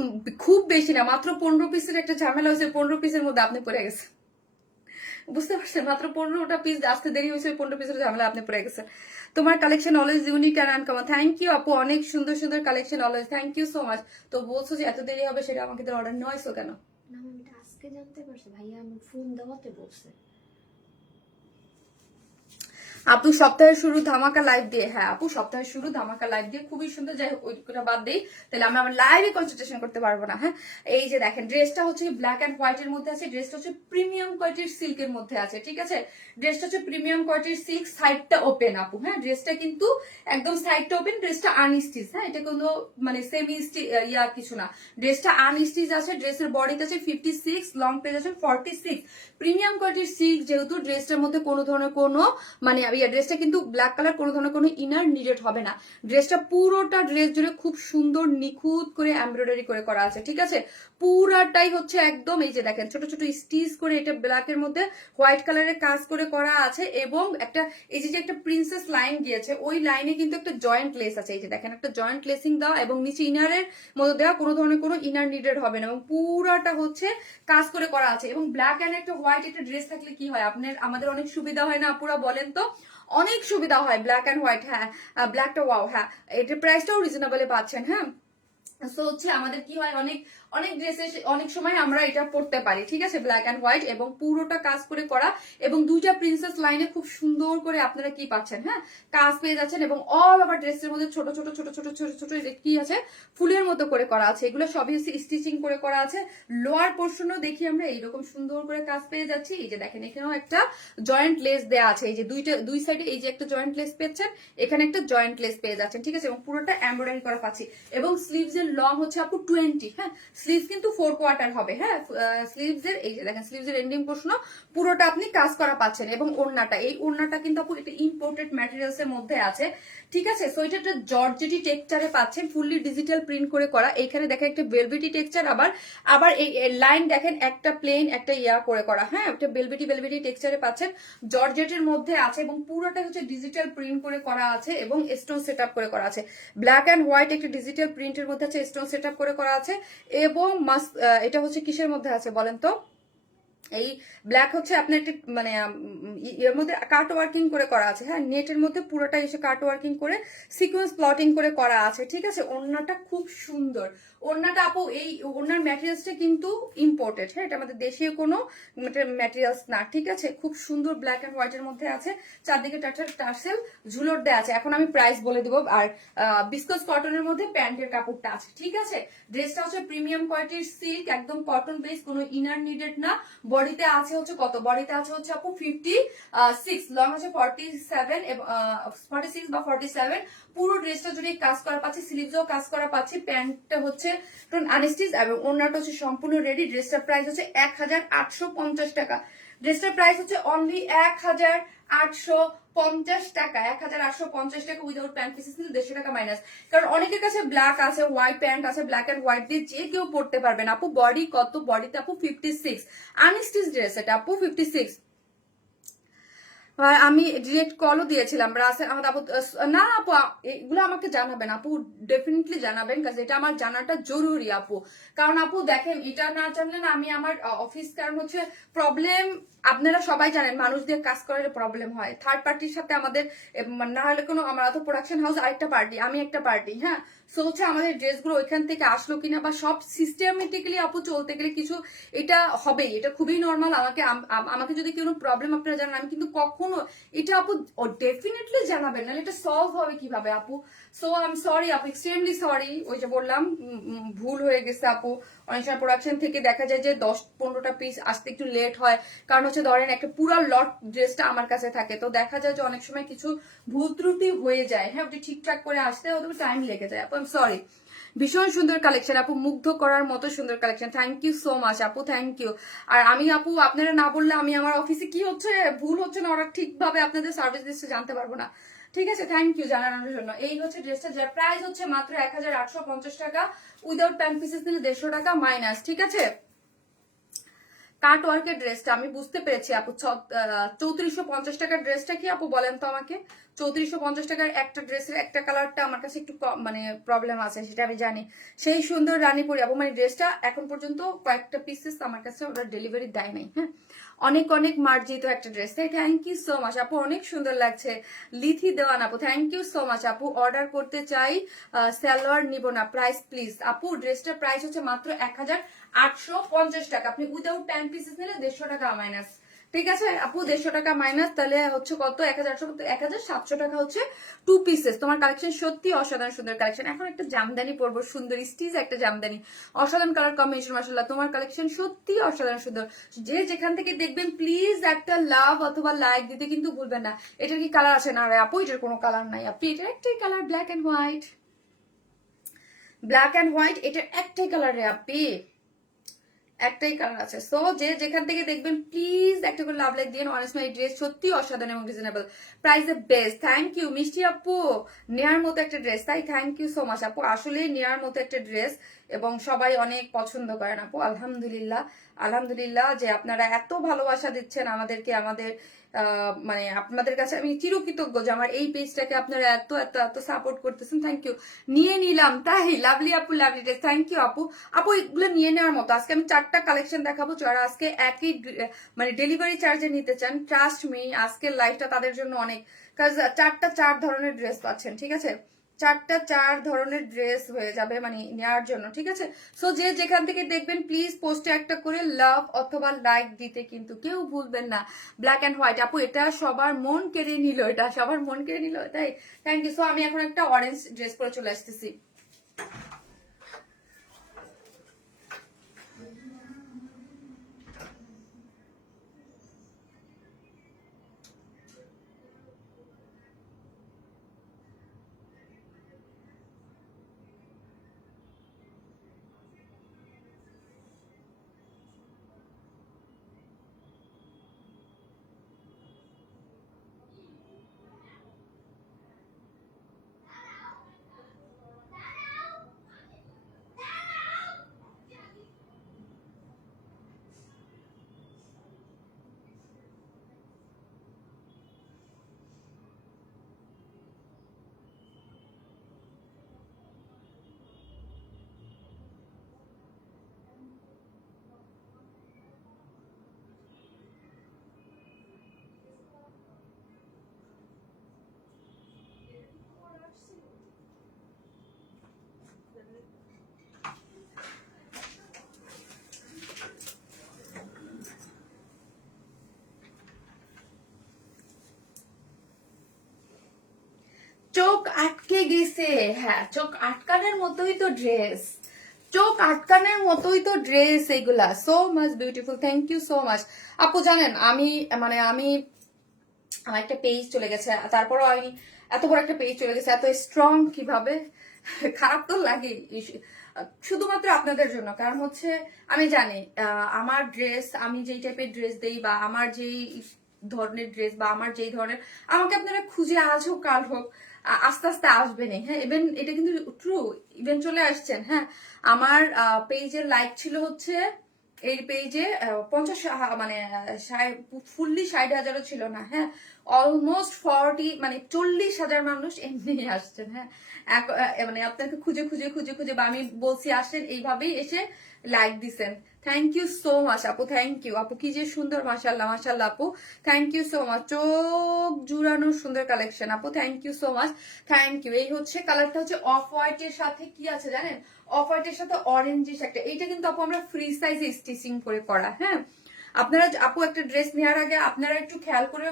খুব বেশি না, মাত্র 15 পিসের একটা ঝামেলা হয়েছে, 15 পিসের মধ্যে আপনি পড়ে গেছেন, বুঝতে পারছেন? মাত্র 15টা পিস আসতে দেরি হয়েছে, 15 পিসের ঝামেলা আপনি পড়ে গেছেন। তোমার collection always unique and uncommon, thank you আপু, অনেক সুন্দর সুন্দর collection always, thank you so much. তো বলছো যে এত দেরি হবে, সেটা আমাকে তো অর্ডার নয়ছো কেন? না আমি এটা আজকে জানতে পারছি, ভাইয়া আমি ফোন দেওয়াতে বলছে। আপু সপ্তাহের শুরু ধামাকা লাইভ দিয়ে, হ্যাঁ আপু সপ্তাহের শুরু ধামাকা লাইভ দিয়ে খুবই সুন্দর। যাই হোক ওইটা বাদ দিই, তাহলে আমরা আমার লাইভে কনসেন্ট্রেশন করতে পারবো না। হ্যাঁ, এই যে দেখেন ড্রেসটা হচ্ছে ব্ল্যাক অ্যান্ড হোয়াইট এর মধ্যে আছে, ড্রেসটা হচ্ছে প্রিমিয়াম কোয়ালিটির সিল্কের মধ্যে আছে, ঠিক আছে। ড্রেসটা হচ্ছে প্রিমিয়াম কোয়ালিটির সিল্ক, সাইডটা ওপেন আপু। হ্যাঁ, ড্রেসটা কিন্তু একদম সাইডটা ওপেন, ড্রেসটা আনস্টিচ। হ্যাঁ, এটা কোনো মানে সেমি ইয়া কিছু না, ড্রেসটা আনস্টিচ আছে। ড্রেসের বডিতে আছে 56, লং পেজ আছে 46। প্রিমিয়াম কোয়ালিটির সিল্ক যেহেতু, ড্রেসটার মধ্যে কোনো ধরনের কোনো মানে ড্রেসটা কিন্তু ব্ল্যাক কালার, কোনো ধরনের কোনো ইনার নিডেড হবে না। ড্রেসটা পুরোটা ড্রেস জুড়ে খুব সুন্দর নিখুঁত করে এমব্রয়ডারি করে করা আছে, ঠিক আছে। পুরাটাই হচ্ছে একদম এই যে দেখেন ছোট ছোট স্টিচ করে, এটা ব্ল্যাকের মধ্যে হোয়াইট কালারের কাজ করে করা আছে, এবং একটা এই যে একটা প্রিন্সেস লাইন গিয়েছে, ওই লাইনে কিন্তু একটা জয়েন্ট লেস আছে, এই যে দেখেন একটা জয়েন্ট লেসিং দেওয়া, এবং নিচে ইনারের মধ্যে দেওয়া, কোনো ধরনের কোনো ইনার নিডেড হবে না, এবং পুরাটা হচ্ছে কাজ করে করা আছে। এবং ব্ল্যাক অ্যান্ড একটা হোয়াইট একটা ড্রেস থাকলে কি হয় আমাদের অনেক সুবিধা হয় না আপুরা, বলেন তো? অনেক সুবিধা হয় ব্ল্যাক অ্যান্ড হোয়াইট। হ্যাঁ, ব্ল্যাকটা ওয়াও, হ্যাঁ এটার প্রাইসটাও রিজনেবলে পাচ্ছেন। হ্যাঁ, সো হচ্ছে আমাদের কি হয়, অনেক অনেক ড্রেসে অনেক সময় আমরা এটা পড়তে পারি, ঠিক আছে, ব্ল্যাক অ্যান্ড হোয়াইট এবং পুরোটা কাজ করে করা, এবং দুইটা প্রিন্সেস লাইনে খুব সুন্দর করে আপনারা কি পাচ্ছেন, হ্যাঁ কাজ পেয়ে যাচ্ছেন। এবং অল ওভার ড্রেসের মধ্যে ছোট ছোট ছোট ছোট ছোট ছোট কি আছে, ফুলের মতো করে করা আছে, এগুলো সবই স্টিচিং করে করা আছে। লোয়ার পোর্শনও দেখি আমরা এইরকম সুন্দর করে কাজ পেয়ে যাচ্ছি। এই যে দেখেন এখানেও একটা জয়েন্ট লেস দেওয়া আছে, এই যে দুই সাইডে এই যে একটা জয়েন্ট লেস পেয়েছেন, এখানে একটা জয়েন্ট লেস পেয়ে যাচ্ছেন, ঠিক আছে, এবং পুরোটা এমব্রয়ডারি করা পাচ্ছি। এবং স্লিভস এর লং হচ্ছে আপু 20, হ্যাঁ স্লিভস কিন্তু 4/4 হবে। হ্যাঁ, স্লিভস এর এই যে দেখেন স্লিভস এর এন্ডিং পোর্শন পুরোটা আপনি কাজ করা পাচ্ছেন, এবং ওড়নাটা, এই ওড়নাটা কিন্তু আপু এটা ইম্পোর্টেড ম্যাটেরিয়ালস এর মধ্যে আছে, ঠিক আছে। সো এটা একটা জর্জেটি টেক্সচারে পাচ্ছেন, ফুললি ডিজিটাল প্রিন্ট করে করা। এইখানে দেখেন একটা ভেলভেটি টেক্সচার, আবার আবার এই লাইন দেখেন একটা প্লেন একটা ইয়া করে করা। হ্যাঁ, এটা ভেলভেটি টেক্সচারে পাচ্ছেন, জর্জেটের মধ্যে আছে, এবং পুরোটা হচ্ছে ডিজিটাল প্রিন্ট করে করা আছে এবং স্টোন সেটআপ করে করা আছে। ব্ল্যাক এন্ড হোয়াইট একটা ডিজিটাল প্রিন্টের মধ্যে আছে, স্টোন সেটআপ করে করা আছে, এবং এটা হচ্ছে কিসের মধ্যে আছে বলেন তো? এই ব্ল্যাক হচ্ছে আপনার একটা মানে এর মধ্যে কাট ওয়ার্কিং করে করা আছে। হ্যাঁ, নেটের মধ্যে পুরোটা এসে কাট ওয়ার্কিং করে সিকোয়েন্স প্লটিং করে করা আছে, ঠিক আছে। ওড়নাটা খুব সুন্দর। ওড়নাটা আপু এই ওড়নার ম্যাটেরিয়ালসটা কিন্তু ইম্পোর্টেড। হ্যাঁ, এটা আমাদের দেশীয় কোনো ম্যাটেরিয়ালস না, ঠিক আছে। খুব সুন্দর ব্ল্যাক এন্ড হোয়াইটের মধ্যে আছে, চারদিকে টার্সেল ঝুলর দেওয়া আছে। এখন আমি প্রাইস বলে দিব। আর বিস্কস কটনের মধ্যে প্যান্টের কাপড়টা আছে, ঠিক আছে। ড্রেসটা হচ্ছে প্রিমিয়াম কোয়ালিটির সিল্ক, একদম কটন বেস, কোনো ইনার নিডেড না। বডিতে আছে হচ্ছে কত, বডিতে আছে হচ্ছে আপু 56, লং হচ্ছে 47 এবং 46 বা 47। পুরো ড্রেসটা জুড়ে কাজ করা পাচ্ছি, স্লিভসও কাজ করা পাচ্ছি, প্যান্টটা হচ্ছে আনস্টিচ এবং ওড়নাটা হচ্ছে সম্পূর্ণ রেডি। ড্রেসটার প্রাইস হচ্ছে 1850 টাকা। ড্রেসটার প্রাইস হচ্ছে অনলি 1850 টাকা, 1850 টাকা উইদাউট প্যান্ট পিসেস, কিন্তু 150 টাকা মাইনাস। কারণ অনেকের কাছে ব্ল্যাক আছে, হোয়াইট প্যান্ট আছে, ব্ল্যাক এন্ড হোয়াইট দিয়ে যে কেউ পড়তে পারবেন আপু। বডি কত, বডিতে আপু 56, আনস্টিচ ড্রেস এটা আপু 56। আর আমি ডিরেক্ট কলও দিয়েছিলাম রাসেল আহমদ আপু। না আপু, এগুলো আমাকে জানাবেন আপু, ডেফিনেটলি জানাবেন, কারণ এটা আমার জানাটা জরুরি আপু। কারণ আপু দেখেন, এটা না জানলে না আমি আমার অফিস, কারণ হচ্ছে প্রবলেম, আপনারা সবাই জানেন মানুষ দিয়ে কাজ করার প্রবলেম হয়, থার্ড পার্টির সাথে আমাদের না হলে কোনো, আমরা তো প্রোডাকশন হাউস আরেকটা পার্টি, আমি একটা পার্টি। হ্যাঁ, সো হচ্ছে আমাদের ড্রেসগুলো ওইখান থেকে আসলো কিনা, বা সব সিস্টেমেটিক্যালি আপু চলতে গেলে কিছু এটা হবেই, এটা খুবই নর্মাল। আমাকে যদি কোনো প্রবলেম আপনারা জানান, আমি কিন্তু কখনো এটা আপু ডেফিনেটলি জানাবেন, নাহলে এটা সলভ হবে কিভাবে আপু। সো আই এম সরি আপু, এক্সট্রিমলি সরি। ওই যে বললাম ভুল হয়ে গেছে আপু। অনেক সময় প্রোডাকশন থেকে দেখা যায় যে 10-15টা পিস আসতে একটু লেট হয়, কারণ হচ্ছে ধরেন একটা পুরো লট ড্রেসটা আমার কাছে থাকে, তো দেখা যায় যে অনেক সময় কিছু ভুল ত্রুটি হয়ে যায়। হ্যাঁ, ওটা ঠিকঠাক করে আসতে ওদের টাইম লেগে যায় আপু, আই এম সরি। ভীষণ সুন্দর কালেকশন আপু, মুগ্ধ করার মতো সুন্দর collection. Thank you so much আপু, থ্যাংক ইউ। আর আমি আপু, আপনারা না বললে আমি আমার অফিসে কি হচ্ছে, ভুল হচ্ছে না, ওরা ঠিকভাবে আপনাদের সার্ভিস দিচ্ছে জানতে পারবো না, ঠিক আছে। থ্যাংক ইউ জানানোর জন্য। এই হচ্ছে ড্রেসটা, যার প্রাইস হচ্ছে মাত্র 1850 টাকা, উইদাউট প্যান্ট পিসেস নিলে 150 টাকা মাইনাস, ঠিক আছে। কাট ওয়ার্কের ড্রেসটা আমি বুঝতে পেরেছি আপু। 3450 টাকার ড্রেসটা কি আপু বলেন তো আমাকে? 3450 টাকার একটা ড্রেসের একটা কালারটা আমার কাছে একটু মানে প্রবলেম আছে, সেটা আমি জানি। সেই সুন্দর রানীপুরি আপু, মানে ড্রেসটা এখন পর্যন্ত কয়েকটা পিসেস আমার কাছে ওরা ডেলিভারি দেয় নাই। হ্যাঁ, অনেক অনেক মার্জিত একটা ড্রেস, তাই থ্যাংক ইউ সো মাচ আপু, অনেক সুন্দর লাগছে। লিথি দেওয়ান আপু, থ্যাংক ইউ সো মাচ আপু। অর্ডার করতে চাই, সালোয়ার নিব না, প্রাইস প্লিজ আপু। ড্রেসটার প্রাইস হচ্ছে মাত্র 1850 টাকা, আপনি উইদাউট প্যান্ট পিসেস নিলে 150 টাকা মাইনাস, ঠিক আছে আপু। 150 টাকা মাইনাস, তাহলে হচ্ছে কত, 1700 টাকা হচ্ছে 2 পিসেস। তোমার কালেকশন সত্যি অসাধারণ সুন্দর কালেকশন। এখন একটা জামদানি পরবো, সুন্দর স্টিচ একটা জামদানি, অসাধারণ কালার কম্বিনেশন, মাশাআল্লাহ। তোমার কালেকশন সত্যি অসাধারণ সুন্দর। যে যেখান থেকে দেখবেন প্লিজ একটা লাভ অথবা লাইক দিতে কিন্তু ভুলবেন না। এটার কি কালার আছে না রে আপু? এটার কোনো কালার নাই আপু, এটার একটাই colour, black and white. Black and white, এটার একটাই কালার রে আপি, একটাই কালার আছে। সো যে যেখান থেকে দেখবেন প্লিজ একটা করে লাভ লাইক দিয়ে। অনেস্ট মাই ড্রেস সত্যি অসাধারণ এবং রিজনেবল প্রাইসে বেস্ট। থ্যাংক ইউ মিষ্টি আপু, নেয়ার মতো একটা ড্রেস, তাই থ্যাংক ইউ সো মাচ আপু। আসলে নেয়ার মতো একটা ড্রেস, এবং সবাই অনেক পছন্দ করেন আপু। আলহামদুলিল্লাহ, আলহামদুলিল্লাহ যে আপনারা এত ভালোবাসা দিচ্ছেন আমাদেরকে, আমাদের মানে আপনাদের কাছে আমি চিরকৃতজ্ঞ যে আমার এই পেজটাকে আপনারা এত এত এত সাপোর্ট করতেছেন। Thank you. নিয়ে নিলাম তাই, লাভলি আপু, লাভলি ড্রেস, থ্যাংক ইউ আপু। আপু এগুলো নিয়ে নেওয়ার মতো। আজকে আমি 4টা কালেকশন দেখাবো, যারা আজকে একই মানে ডেলিভারি চার্জে নিতে চান, ট্রাস্ট মি আজকের লাইফটা তাদের জন্য অনেক, কারণ 4টা 4 ধরনের ড্রেস পাচ্ছেন, ঠিক আছে। 4টা 4 ধরনের ড্রেস হয়ে যাবে মানে নেওয়ার জন্য, ঠিক আছে। সো যে যেখান থেকে দেখবেন প্লিজ পোস্টে একটা করে লাভ অথবা লাইক দিতে কিন্তু কেউ ভুলবেন না। ব্ল্যাক এন্ড হোয়াইট আপু, এটা সবার মন কেড়ে নিল, এটা সবার মন কেড়ে নিল, তাই থ্যাংক ইউ। সো আমি এখন একটা অরেঞ্জ ড্রেস পরে চলে আসতেছি। দিছে। হ্যাঁ, চোখ আটকানোর মতোই তো ড্রেস, চোখ আটকানোর মতোই তো ড্রেস এগুলা। So much beautiful, thank you so much আপু। জানেন আমি আমার একটা পেজ চলে গেছে, তারপরও আমি এত বড় একটা পেজ চলে গেছে, এত স্ট্রং কিভাবে, খারাপ তো লাগে শুধুমাত্র আপনাদের জন্য। কারণ হচ্ছে আমি জানি আমার ড্রেস, আমি যেই টাইপের ড্রেস দেই বা আমার যেই ধরনের ড্রেস বা আমার যেই ধরনের, আমাকে আপনারা খুঁজে আজ হোক কাল হোক আস্তে আস্তে আসবেনই। হ্যাঁ, ইভেন এটা কিন্তু ট্রু, ইভেন চলে আসছেন। হ্যাঁ, আমার পেজের লাইক ছিল হচ্ছে এই পেজে 50 মানে ফুললি 60,000ও ছিল না। হ্যাঁ, অলমোস্ট 40 মানে 40,000 মানুষ এমনি আসছেন। হ্যাঁ, মানে আপনাকে খুঁজে খুঁজে খুঁজে খুঁজে বা আমি বলছি আসেন, এইভাবেই এসে লাইক দিছেন। থ্যাংক ইউ সো মাচ আপু, থ্যাংক ইউ আপু, কি যে সুন্দর, মাশাল্লাহ মাশাল্লাহ আপু, থ্যাংক ইউ সো মাচ। চোখ জুড়ানো সুন্দর কালেকশন আপু, thank you so much, thank you. এই হচ্ছে কালারটা হচ্ছে অফ হোয়াইটের সাথে কি আছে জানেন, অফ হোয়াইটের সাথে অরেঞ্জিশ একটা, এইটা কিন্তু আপু আমরা ফ্রি সাইজে স্টিচিং করে করা। হ্যাঁ, আপনারা আপু একটা ড্রেস নেওয়ার আগে আপনারা একটু খেয়াল করে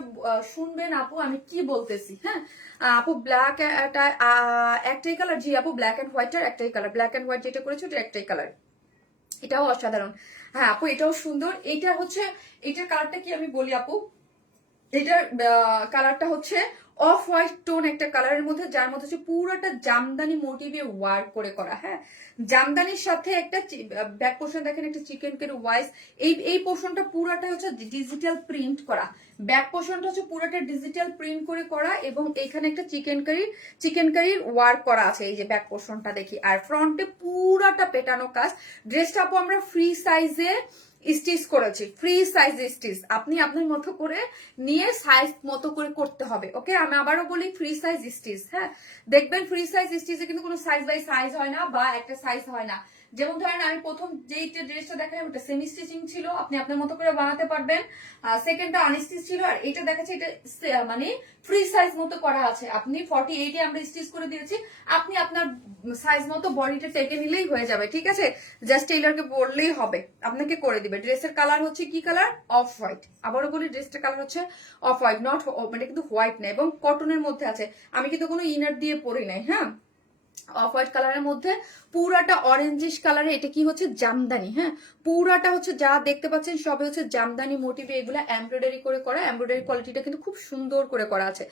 শুনবেন আপু আমি কি বলতেছি। হ্যাঁ, আপু ব্ল্যাক একটাই কালার, জি আপু ব্ল্যাক এন্ড হোয়াইটের একটাই কালার, ব্ল্যাক এন্ড হোয়াইট যেটা করেছে ওটা একটাই কালার, এটাও অসাধারণ। হ্যাঁ আপু এটাও সুন্দর। এইটা হচ্ছে, এটার কালারটা কি আমি বলি আপু, এটার কালারটা হচ্ছে অফ হোয়াইট টোন একটা কালারের মধ্যে, যার মধ্যে হচ্ছে পুরোটা জামদানি মোটিভে ওয়ার্ক করে করা। হ্যাঁ, জামদানির সাথে একটা ব্যাক পোর্শন দেখেন একটা চিকেন কারি ওয়াইস, এই পোর্শনটা পুরোটা হচ্ছে ডিজিটাল প্রিন্ট করা, ব্যাক পোর্শনটা হচ্ছে পুরোটা ডিজিটাল প্রিন্ট করে করা, এবং এইখানে একটা চিকেন কারির ওয়ার্ক করা আছে। এই যে ব্যাক পোর্শনটা দেখি, আর ফ্রন্টে পুরাটা পেটানো কাজ। ড্রেসটা আপু আমরা ফ্রি সাইজে স্টিচ করেছি, ফ্রি সাইজ স্টিচ, আপনি আপনার মতো করে নিয়ে সাইজ মতো করে করতে হবে। ওকে, আমি আবারও বলি ফ্রি সাইজ স্টিচ। হ্যাঁ, দেখবেন ফ্রি সাইজ স্টিচে কিন্তু কোনো সাইজ বাই সাইজ হয় না বা একটা সাইজ হয় না। যেমন ধরেন আমি প্রথম যেই ড্রেসটা দেখালাম ওটা সেমি স্টিচিং ছিল, আপনি আপনার মতো করে বানাতে পারবেন। সেকেন্ডটা আনস্টিচ ছিল, আর এটা দেখাচ্ছে এটা মানে ফ্রি সাইজ মতো করা আছে। আপনি 48 আমরা স্টিচ করে দিয়েছি, আপনি আপনার সাইজ মতো বডিটা টেকে নিলেই হয়ে যাবে। ঠিক আছে, জাস্ট টেইলরকে বললেই হবে, আপনাকে করে দিবে। ড্রেসের কালার হচ্ছে কি কালার, অফ হোয়াইট। আবারও বলি ড্রেসটার কালার হচ্ছে অফ হোয়াইট, নট মানে কিন্তু হোয়াইট না, এবং কটনের মধ্যে আছে। আমি কিন্তু কোনো ইনার দিয়ে পরি নাই। হ্যাঁ, অফ হোয়াইট কালারের মধ্যে পুরাটা অরেঞ্জিশ কালারে, এটা কি হচ্ছে জামদানি। হ্যাঁ, পুরাটা হচ্ছে যা দেখতে পাচ্ছেন সবই হচ্ছে জামদানি মোটিভে এগুলা এমব্রয়ডারি করে করা। এমব্রয়ডারি কোয়ালিটিটা কিন্তু খুব সুন্দর করে করা আছে,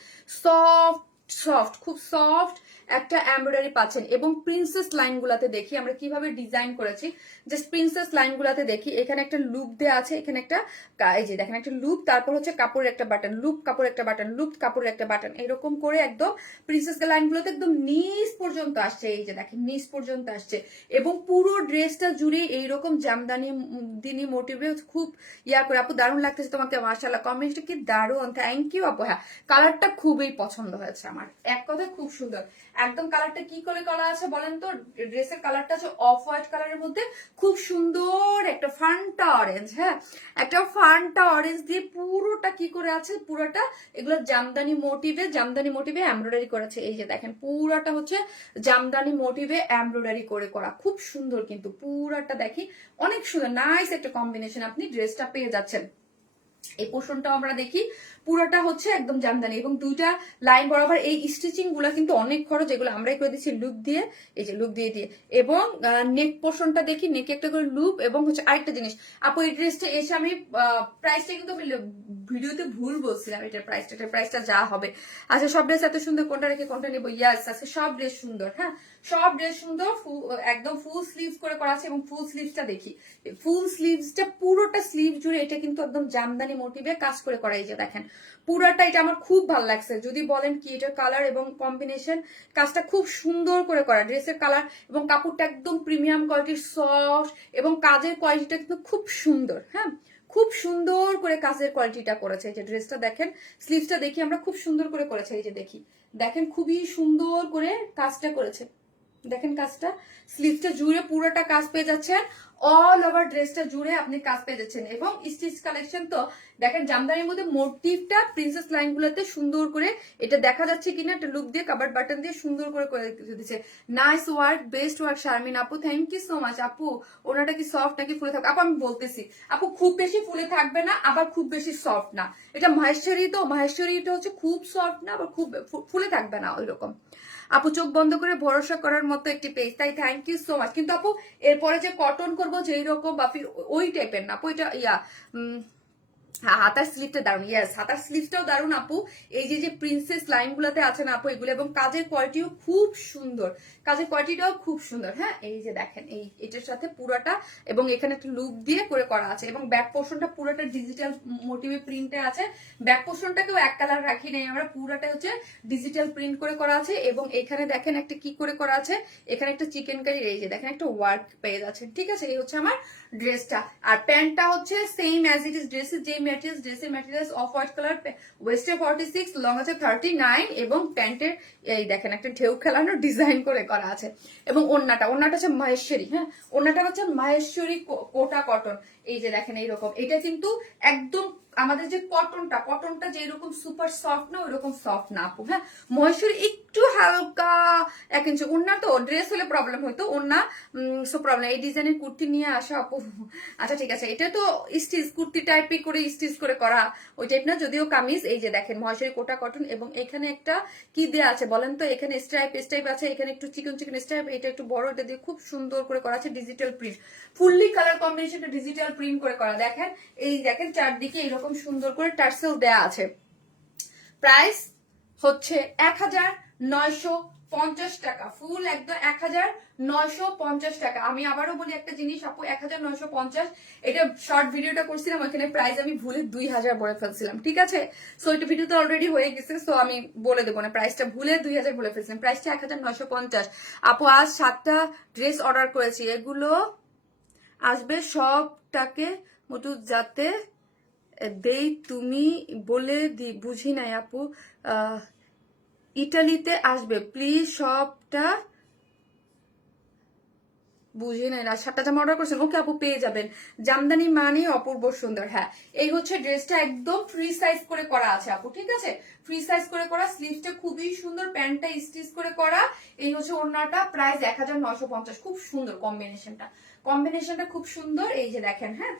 সফট খুব সফট একটা এমব্রয়ডারি পাচ্ছেন। এবং প্রিন্সেস লাইন গুলাতে দেখি আমরা কিভাবে ডিজাইন করেছি, জাস্ট প্রিন্সেস লাইন গুলাতে দেখি, এখানে একটা লুপ দেওয়া আছে, এখানে একটা এই যে দেখেন একটা লুপ, তারপর হচ্ছে কাপড়ের একটা বাটন, লুপ কাপড়ের একটা বাটন, লুপ কাপড়ের একটা বাটন, এরকম করে একদম প্রিন্সেস লাইন গুলোতে একদম নিচ পর্যন্ত আসছে। এই যে দেখেন নিচ পর্যন্ত আসছে, এবং পুরো ড্রেসটা জুড়ে এইরকম জামদানি দিনী মোটিভে খুব ইয়া করে। আপু দারুণ লাগতেছে তোমাকে, মাশাআল্লাহ, কম্বিনেশনটা কি দারুণ, থ্যাংক ইউ আপু। হ্যাঁ, কালারটা খুবই পছন্দ হয়েছে আমার, এক কথায় খুব সুন্দর একদম। কালারটা কি করে করা আছে বলেন তো, ড্রেসের কালারটা আছে অফ হোয়াইট কালারের মধ্যে, খুব সুন্দর একটা ফান্টা অরেঞ্জ। হ্যাঁ, একটা ফান্টা অরেঞ্জ দিয়ে পুরোটা কি করে আছে, পুরোটা এগুলো জামদানি মোটিভে এমব্রয়ডারি করেছে। এই যে দেখেন পুরাটা হচ্ছে জামদানি মোটিভে এমব্রয়ডারি করে করা, খুব সুন্দর কিন্তু পুরাটা দেখি অনেক সুন্দর, নাইস একটা কম্বিনেশন আপনি ড্রেসটা পেয়ে যাচ্ছেন। এই পোর্শনটাও আমরা দেখি পুরোটা হচ্ছে একদম জামদানি, এবং দুইটা লাইন বরাবর এই স্টিচিং গুলা কিন্তু অনেক খরচ, এগুলো আমরাই করে দিচ্ছি লুপ দিয়ে, এই যে লুপ দিয়ে দিয়ে। এবং নেক পোর্শনটা দেখি, নেকে একটা করে লুপ, এবং হচ্ছে আরেকটা জিনিস আপু, এই ড্রেসটা এসে আমি প্রাইসটা কিন্তু আমি ভিডিওতে ভুল বলছিলাম, এটার প্রাইসটা যা হবে। আচ্ছা, সব ড্রেস এত সুন্দর, কোনটা রেখে কোনটা নিবো? ইয়াস, আজকে সব ড্রেস সুন্দর। হ্যাঁ, সব ড্রেস সুন্দর, একদম ফুল স্লিভস করে করা আছে। এবং ফুল স্লিভসটা দেখি, ফুল স্লিভসটা পুরোটা স্লিভ জুড়ে এটা কিন্তু একদম জামদানি মোটিভে কাজ করে করা। এই যে দেখেন পুরাটা, এটা আমার খুব ভালো লাগছে। যদি বলেন কি এটার কালার এবং কম্বিনেশন, কাজটা খুব সুন্দর করে করা, ড্রেসের কালার এবং কাপড়টা একদম প্রিমিয়াম কোয়ালিটির, সফট, এবং কাজের কোয়ালিটিটা কিন্তু খুব সুন্দর। হ্যাঁ, খুব সুন্দর করে কাজের কোয়ালিটিটা করেছে। এই যে ড্রেসটা দেখেন, স্লিভসটা দেখি আমরা, খুব সুন্দর করে করেছে। এই যে দেখেন খুবই সুন্দর করে কাজটা করেছে, দেখেন কাজটা, স্লিভসটা জুড়ে পুরোটা কাজ পেয়ে যাচ্ছেন অল ওভার ড্রেসটা জুড়ে আপনি কাজ পেয়ে যাচ্ছেন। এবং স্টিচ কালেকশন তো দেখেন জামদানির মধ্যে মোটিভটা প্রিন্সেস লাইন গুলোতে সুন্দর করে এটা দেখা যাচ্ছে কিনা একটা লুক দিয়ে কাভার বাটন দিয়ে সুন্দর করে করে দিচ্ছে। Nice work, best work Sharmin আপু, থ্যাংক ইউ সো মাচ আপু। ওনাটা কি সফট নাকি ফুলে থাকবে? আপু আমি বলতেছি আপু খুব বেশি ফুলে থাকবে না, আবার খুব বেশি সফট না। এটা মহেশ্বরী, তো মহেশ্বরীটা হচ্ছে খুব সফট না, আবার খুব ফুলে থাকবে না ওই রকম। আপু চোখ বন্ধ করে ভরসা করার মতো একটি পেজ, তাই থ্যাংক ইউ সো মাচ। কিন্তু আপু এরপরে যে কটন করবো যেই রকম বাপি ওই টাইপের না আপু, এটা হাতার স্লিভটা দারুন, ইয়েস হাতার স্লিভটাও দারুন আপু। এই যে যে প্রিন্সেস লাইন গুলাতে আছে না আপু এগুলো, এবং কাজের কোয়ালিটিও খুব সুন্দর, কাজের কোয়ালিটিটাও খুব সুন্দর। হ্যাঁ এই যে দেখেন এটার সাথে পুরাটা, এবং এখানে একটা লুক দিয়ে করে করা আছে, এবং ব্যাক পোর্শনটা পুরোটা ডিজিটাল মোটিভে প্রিন্টে আছে। ব্যাক পোর্শনটাকেও এক কালার রাখি নাই আমরা, পুরাটা হচ্ছে ডিজিটাল প্রিন্ট করে করা আছে। এবং এখানে দেখেন একটা কি করে করা আছে, এখানে একটা চিকেন কারি, এই যে দেখেন একটা ওয়ার্ক পেয়ে যাচ্ছে। ঠিক আছে, এই হচ্ছে আমার ড্রেসটা। আর প্যান্টটা হচ্ছে সেম অ্যাজ ইট ইজ ড্রেসের যে ম্যাটেরিয়ালস, ড্রেসের ম্যাটেরিয়ালস অফ হোয়াইট কালার, ওয়েস্টে 46, লং আছে 39, এবং প্যান্টের এই দেখেন একটা ঢেউ খেলানো ডিজাইন করে করা আছে। এবং ওড়নাটা হচ্ছে মহেশ্বরী, হ্যাঁ ওড়নাটা হচ্ছে মহেশ্বরী কোটা কটন। এই যে দেখেন এইরকম, এটা কিন্তু একদম আমাদের যে কটনটা যে এরকম সুপার সফট না ওইরকম সফট না আপু। হ্যাঁ মহেশ্বরী একটু হালকা 1 ইঞ্চি ওড়না, তো ড্রেস হলে প্রবলেম হইতো, ওড়না সো প্রবলেম। এই ডিজাইনের কুর্তি নিয়ে আসা আপু। আচ্ছা ঠিক আছে, এটা তো স্টিচ কুর্তি টাইপই করে স্টিচ করে করা ওই টাইপ না, যদিও কামিজ। এই যে দেখেন মহেশ্বরী কোটা কটন, এবং এখানে একটা কি দেয়া আছে বলেন তো, এখানে স্ট্রাইপ আছে, এখানে একটু চিকন স্ট্রাইপ, এটা একটু বড়, এটা দিয়ে খুব সুন্দর করে করা আছে ডিজিটাল প্রিন্ট, ফুললি কালার কম্বিনেশনটা ডিজিটাল প্রিন্ট করে করা। দেখেন এই দেখেন চারদিকে এরকম সুন্দর করে টার্সেল দেয়া আছে। প্রাইস হচ্ছে 1950 টাকা, ফুল একদম 1950 টাকা। আমি আবারও বলি একটা জিনিস আপু, 1950। এটা শর্ট ভিডিওটা করছিলাম, ওখানে প্রাইস আমি ভুলে 2000 বলে ফেলছিলাম। ঠিক আছে, সো এটা ভিডিওতে অলরেডি হয়ে গেছে, সো আমি বলে দেবো না, প্রাইসটা ভুলে 2000 বলে ফেলছিলাম, প্রাইসটা 1950। আপু আজ 7টা ড্রেস অর্ডার করেছি, এগুলো আসবে সবটাকে মোটু যাতে দেই, তুমি বলে বুঝি নাই আপু, ইটালিতে আসবে প্লিজ, সবটা বুঝি নাই না। 7টা জামা অর্ডার করছেন, ওকে আপু পেয়ে যাবেন। জামদানি মানে অপূর্ব সুন্দর। হ্যাঁ এই হচ্ছে ড্রেসটা, একদম ফ্রি সাইজ করে করা আছে আপু। ঠিক আছে, ফ্রি সাইজ করে করা, স্লিভসটা খুবই সুন্দর, প্যান্টটা স্টিচ করে করা। এই হচ্ছে ওড়নাটা, প্রাইস 1950। খুব সুন্দর কম্বিনেশনটা খুব সুন্দর। এই যে দেখেন, হ্যাঁ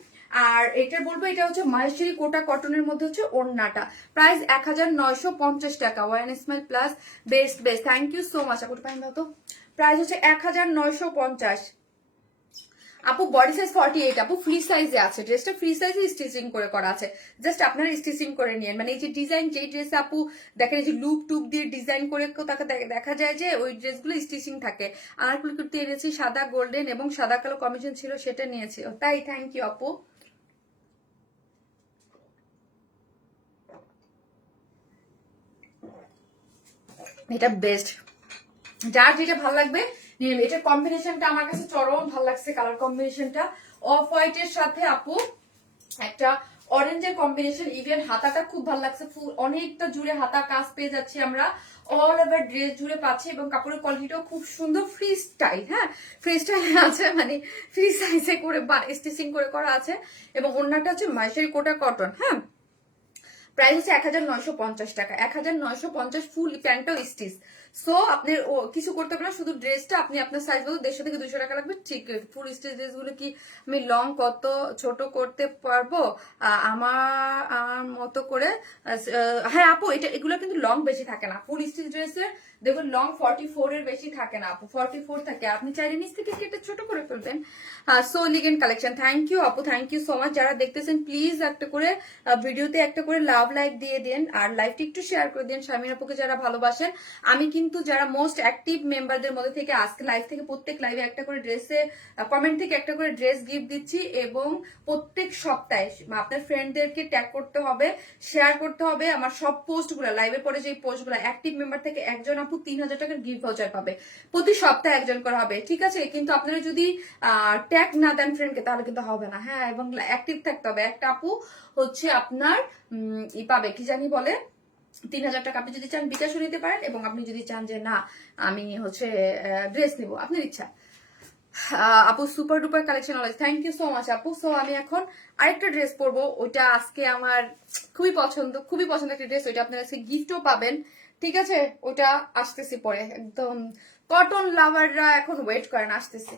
আর এটা বলবো এটা হচ্ছে মহেশ্বরী কোটা কটনের মধ্যে হচ্ছে ওড়নাটা, প্রাইস 1950 টাকা। One smile plus best thank you so much আপু। পাইন দাও তো, প্রাইস হচ্ছে 1950 আপু। বডি সাইজ 48 আপু, ফ্রি সাইজে আছে ড্রেসটা, ফ্রি সাইজে স্টিচিং করে করা আছে, জাস্ট আপনারা স্টিচিং করে নিন। মানে এই যে ডিজাইন, যেই ড্রেস আপু দেখেন এই যে লুপ টুপ দিয়ে ডিজাইন করে তাকে দেখা যায় যে ওই ড্রেসগুলো স্টিচিং থাকে। আনারকলি কুর্তি এনেছি সাদা গোল্ডেন এবং সাদা কালো কম্বিনেশন ছিল, সেটা নিয়েছি। তাই থ্যাংক ইউ আপু। এটা বেস্ট, যার যেটা ভালো লাগবে নিয়ে নেবে। এটার কম্বিনেশনটা আমার কাছে চরম ভালো লাগছে, কালার কম্বিনেশনটা অফ হোয়াইটের সাথে আপু একটা অরেঞ্জের কম্বিনেশন। ইভেন হাতাটা খুব ভালো লাগছে, ফুল অনেকটা জুড়ে হাতা কাজ পেয়ে যাচ্ছি আমরা, অল ওভার ড্রেস জুড়ে পাচ্ছি, এবং কাপড়ের কোয়ালিটিটাও খুব সুন্দর, ফ্রি স্টাইল। হ্যাঁ ফ্রি স্টাইল আছে, মানে ফ্রি সাইজে করে বা স্টিচিং করে করা আছে। এবং ওড়নাটা হচ্ছে মহেশ্বরী কোটা কটন। হ্যাঁ প্রাইস হচ্ছে 1950 টাকা, 1950, ফুল প্যান্টটাও স্টিচ। সো আপনি কিছু করতে পারেন, শুধু ড্রেসটা আপনি আপনার সাইজ মতো 150 থেকে 200 টাকা লাগবে। ঠিক ফুল স্টিচ ড্রেস গুলো কি আমি লং কত ছোট করতে পারবো আমার মতো করে? হ্যাঁ আপু এগুলো কিন্তু লং বেশি থাকে না, ফুল স্টিচ ড্রেসের দেখুন লং 44 এর বেশি থাকে না আপু, 44 থাকে, আপনি চাইলে নিচ থেকে কেটে ছোট করে ফেলবেন। So elegant collection, thank you আপু, থ্যাংক ইউ সো মাচ। যারা দেখতেছেন প্লিজ একটা করে ভিডিওতে একটা করে লাভ লাইক দিয়ে দেন, আর লাইভটি একটু শেয়ার করে দেন। শারমিন আপুকে যারা ভালোবাসেন, আমি কিন্তু যারা মোস্ট অ্যাক্টিভ মেম্বারদের মধ্যে থেকে আজকে লাইভ থেকে প্রত্যেক লাইভে একটা করে ড্রেসে কমেন্ট থেকে একটা করে ড্রেস গিফট দিচ্ছি, এবং প্রত্যেক সপ্তাহে আপনার ফ্রেন্ডদেরকে ট্যাগ করতে হবে, শেয়ার করতে হবে আমার সব পোস্টগুলো, লাইভের পরে যে পোস্টগুলো, অ্যাক্টিভ মেম্বার থেকে একজন আপু 3000 টাকার গিফট ভাউচার পাবে, প্রতি সপ্তাহে একজন করা হবে। ঠিক আছে, কিন্তু আপনারা যদি ট্যাগ না দেন ফ্রেন্ডকে তাহলে কিন্তু হবে না। হ্যাঁ এবং অ্যাক্টিভ থাকতে হবে। একটা আপু হচ্ছে আপনার পাবে কি জানি বলে 3000 টাকা, আপনি যদি চান বিকাশও নিতে পারেন, এবং আপনি যদি চান যে না আমি হচ্ছে ড্রেস নেবো, আপনার ইচ্ছা। আপু super duper collection always, thank you so much আপু। সো আমি এখন আরেকটা ড্রেস পরবো, ওইটা আজকে আমার খুবই পছন্দ একটা ড্রেস, ওইটা আপনারা আজকে গিফটও পাবেন, ঠিক আছে? ওইটা আসতেছি পরে, একদম কটন লাভাররা এখন ওয়েট করেন, আসতেছে।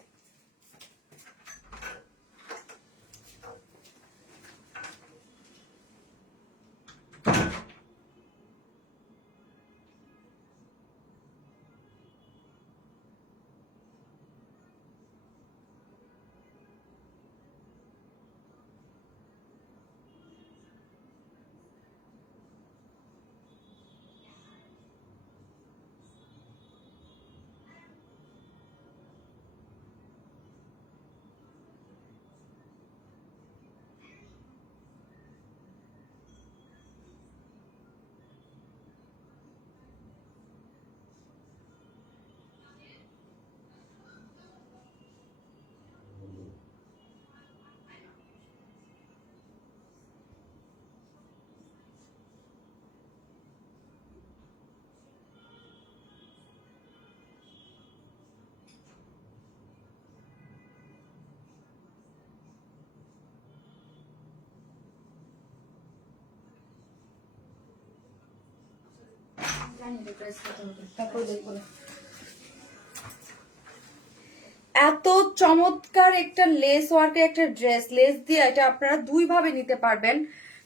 এত চমৎকার একটা লেস ওয়ার্কের একটা ড্রেস, লেস দিয়ে এটা আপনারা দুই ভাবে নিতে পারবেন।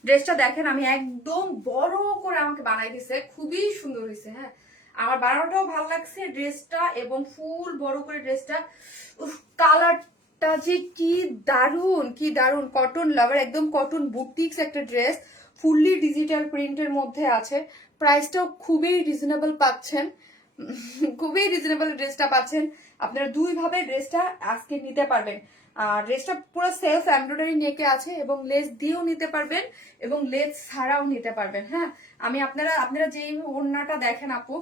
ড্রেসটা দেখেন আমি একদম বড় করে আমাকে বানাই দিছে, খুবই সুন্দর হয়েছে। হ্যাঁ, আমার বানানোটাও ভালো লাগছে ড্রেসটা, এবং ফুল বড় করে ড্রেসটা, কালারটা যে কি দারুন, কি দারুন। কটন লাভার, একদম কটন বুটিক্স একটা ড্রেস, ফুললি ডিজিটাল প্রিন্টের মধ্যে আছে। প্রাইসটাও খুবই রিজনেবল পাচ্ছেন, খুবই রিজনেবল ড্রেসটা পাচ্ছেন। আপনারা দুই ভাবে ড্রেসটা আজকে নিতে পারবেন। আর ড্রেসটা পুরো সেলফ এমব্রয়ডারি নেকে আছে, এবং লেস দিয়েও নিতে পারবেন এবং লেস ছাড়াও নিতে পারবেন। হ্যাঁ, আপনারা যে ওড়নাটা দেখেন আপু,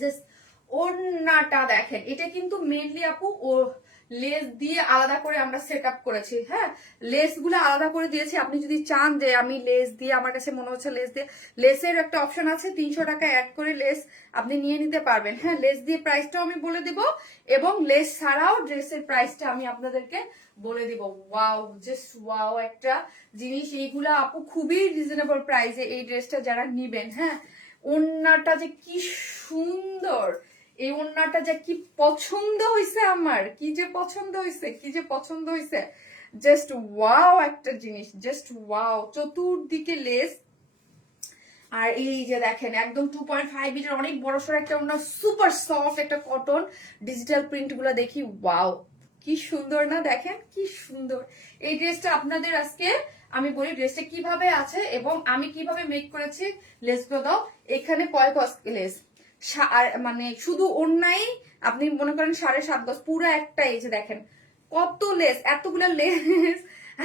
জাস্ট ওড়নাটা দেখেন, এটা কিন্তু মেনলি আপু ও লেস দিয়ে আলাদা করে আমরা সেট আপ করেছি। হ্যাঁ, লেস গুলো আলাদা করে দিয়েছি। আপনি যদি চান যে আমি লেস দিয়ে, আমার কাছে মনে হচ্ছে লেস দিয়ে, লেসের একটা অপশন আছে, 300 টাকা অ্যাড করে লেস আপনি নিয়ে নিতে পারবেন। হ্যাঁ, লেস দিয়ে প্রাইসটাও আমি বলে দিব, এবং লেস ছাড়াও ড্রেসের প্রাইসটা আমি আপনাদেরকে বলে দিব। ওয়াও, জাস্ট ওয়াও একটা জিনিস। এইগুলা আপু খুবই রিজনেবল প্রাইসে এই ড্রেসটা যারা নিবেন। হ্যাঁ, ওড়নাটা যে কি সুন্দর, এই ওড়নাটা যে কি পছন্দ হয়েছে আমার, কি যে পছন্দ হয়েছে, জাস্ট ওয়াও একটা জিনিস, জাস্ট ওয়াও। চতুর্দিকে লেস, আর এই যে দেখেন একদম 2.5 মিটার অনেক বড় সড় একটা ওড়না, সুপার সফট একটা কটন ডিজিটাল প্রিন্ট গুলো দেখি, ওয়াও কি সুন্দর না, দেখেন কি সুন্দর। এই ড্রেসটা আপনাদের আজকে আমি বলি ড্রেসটা কিভাবে আছে এবং আমি কিভাবে মেক করেছি। লেস গুলো দাও, এখানে কয় গজ লেস, মানে শুধু ওড়নাই আপনি মনে করেন 7.5 গজ, পুরো একটা। এই যে দেখেন কত লেস, এতগুলা লেস,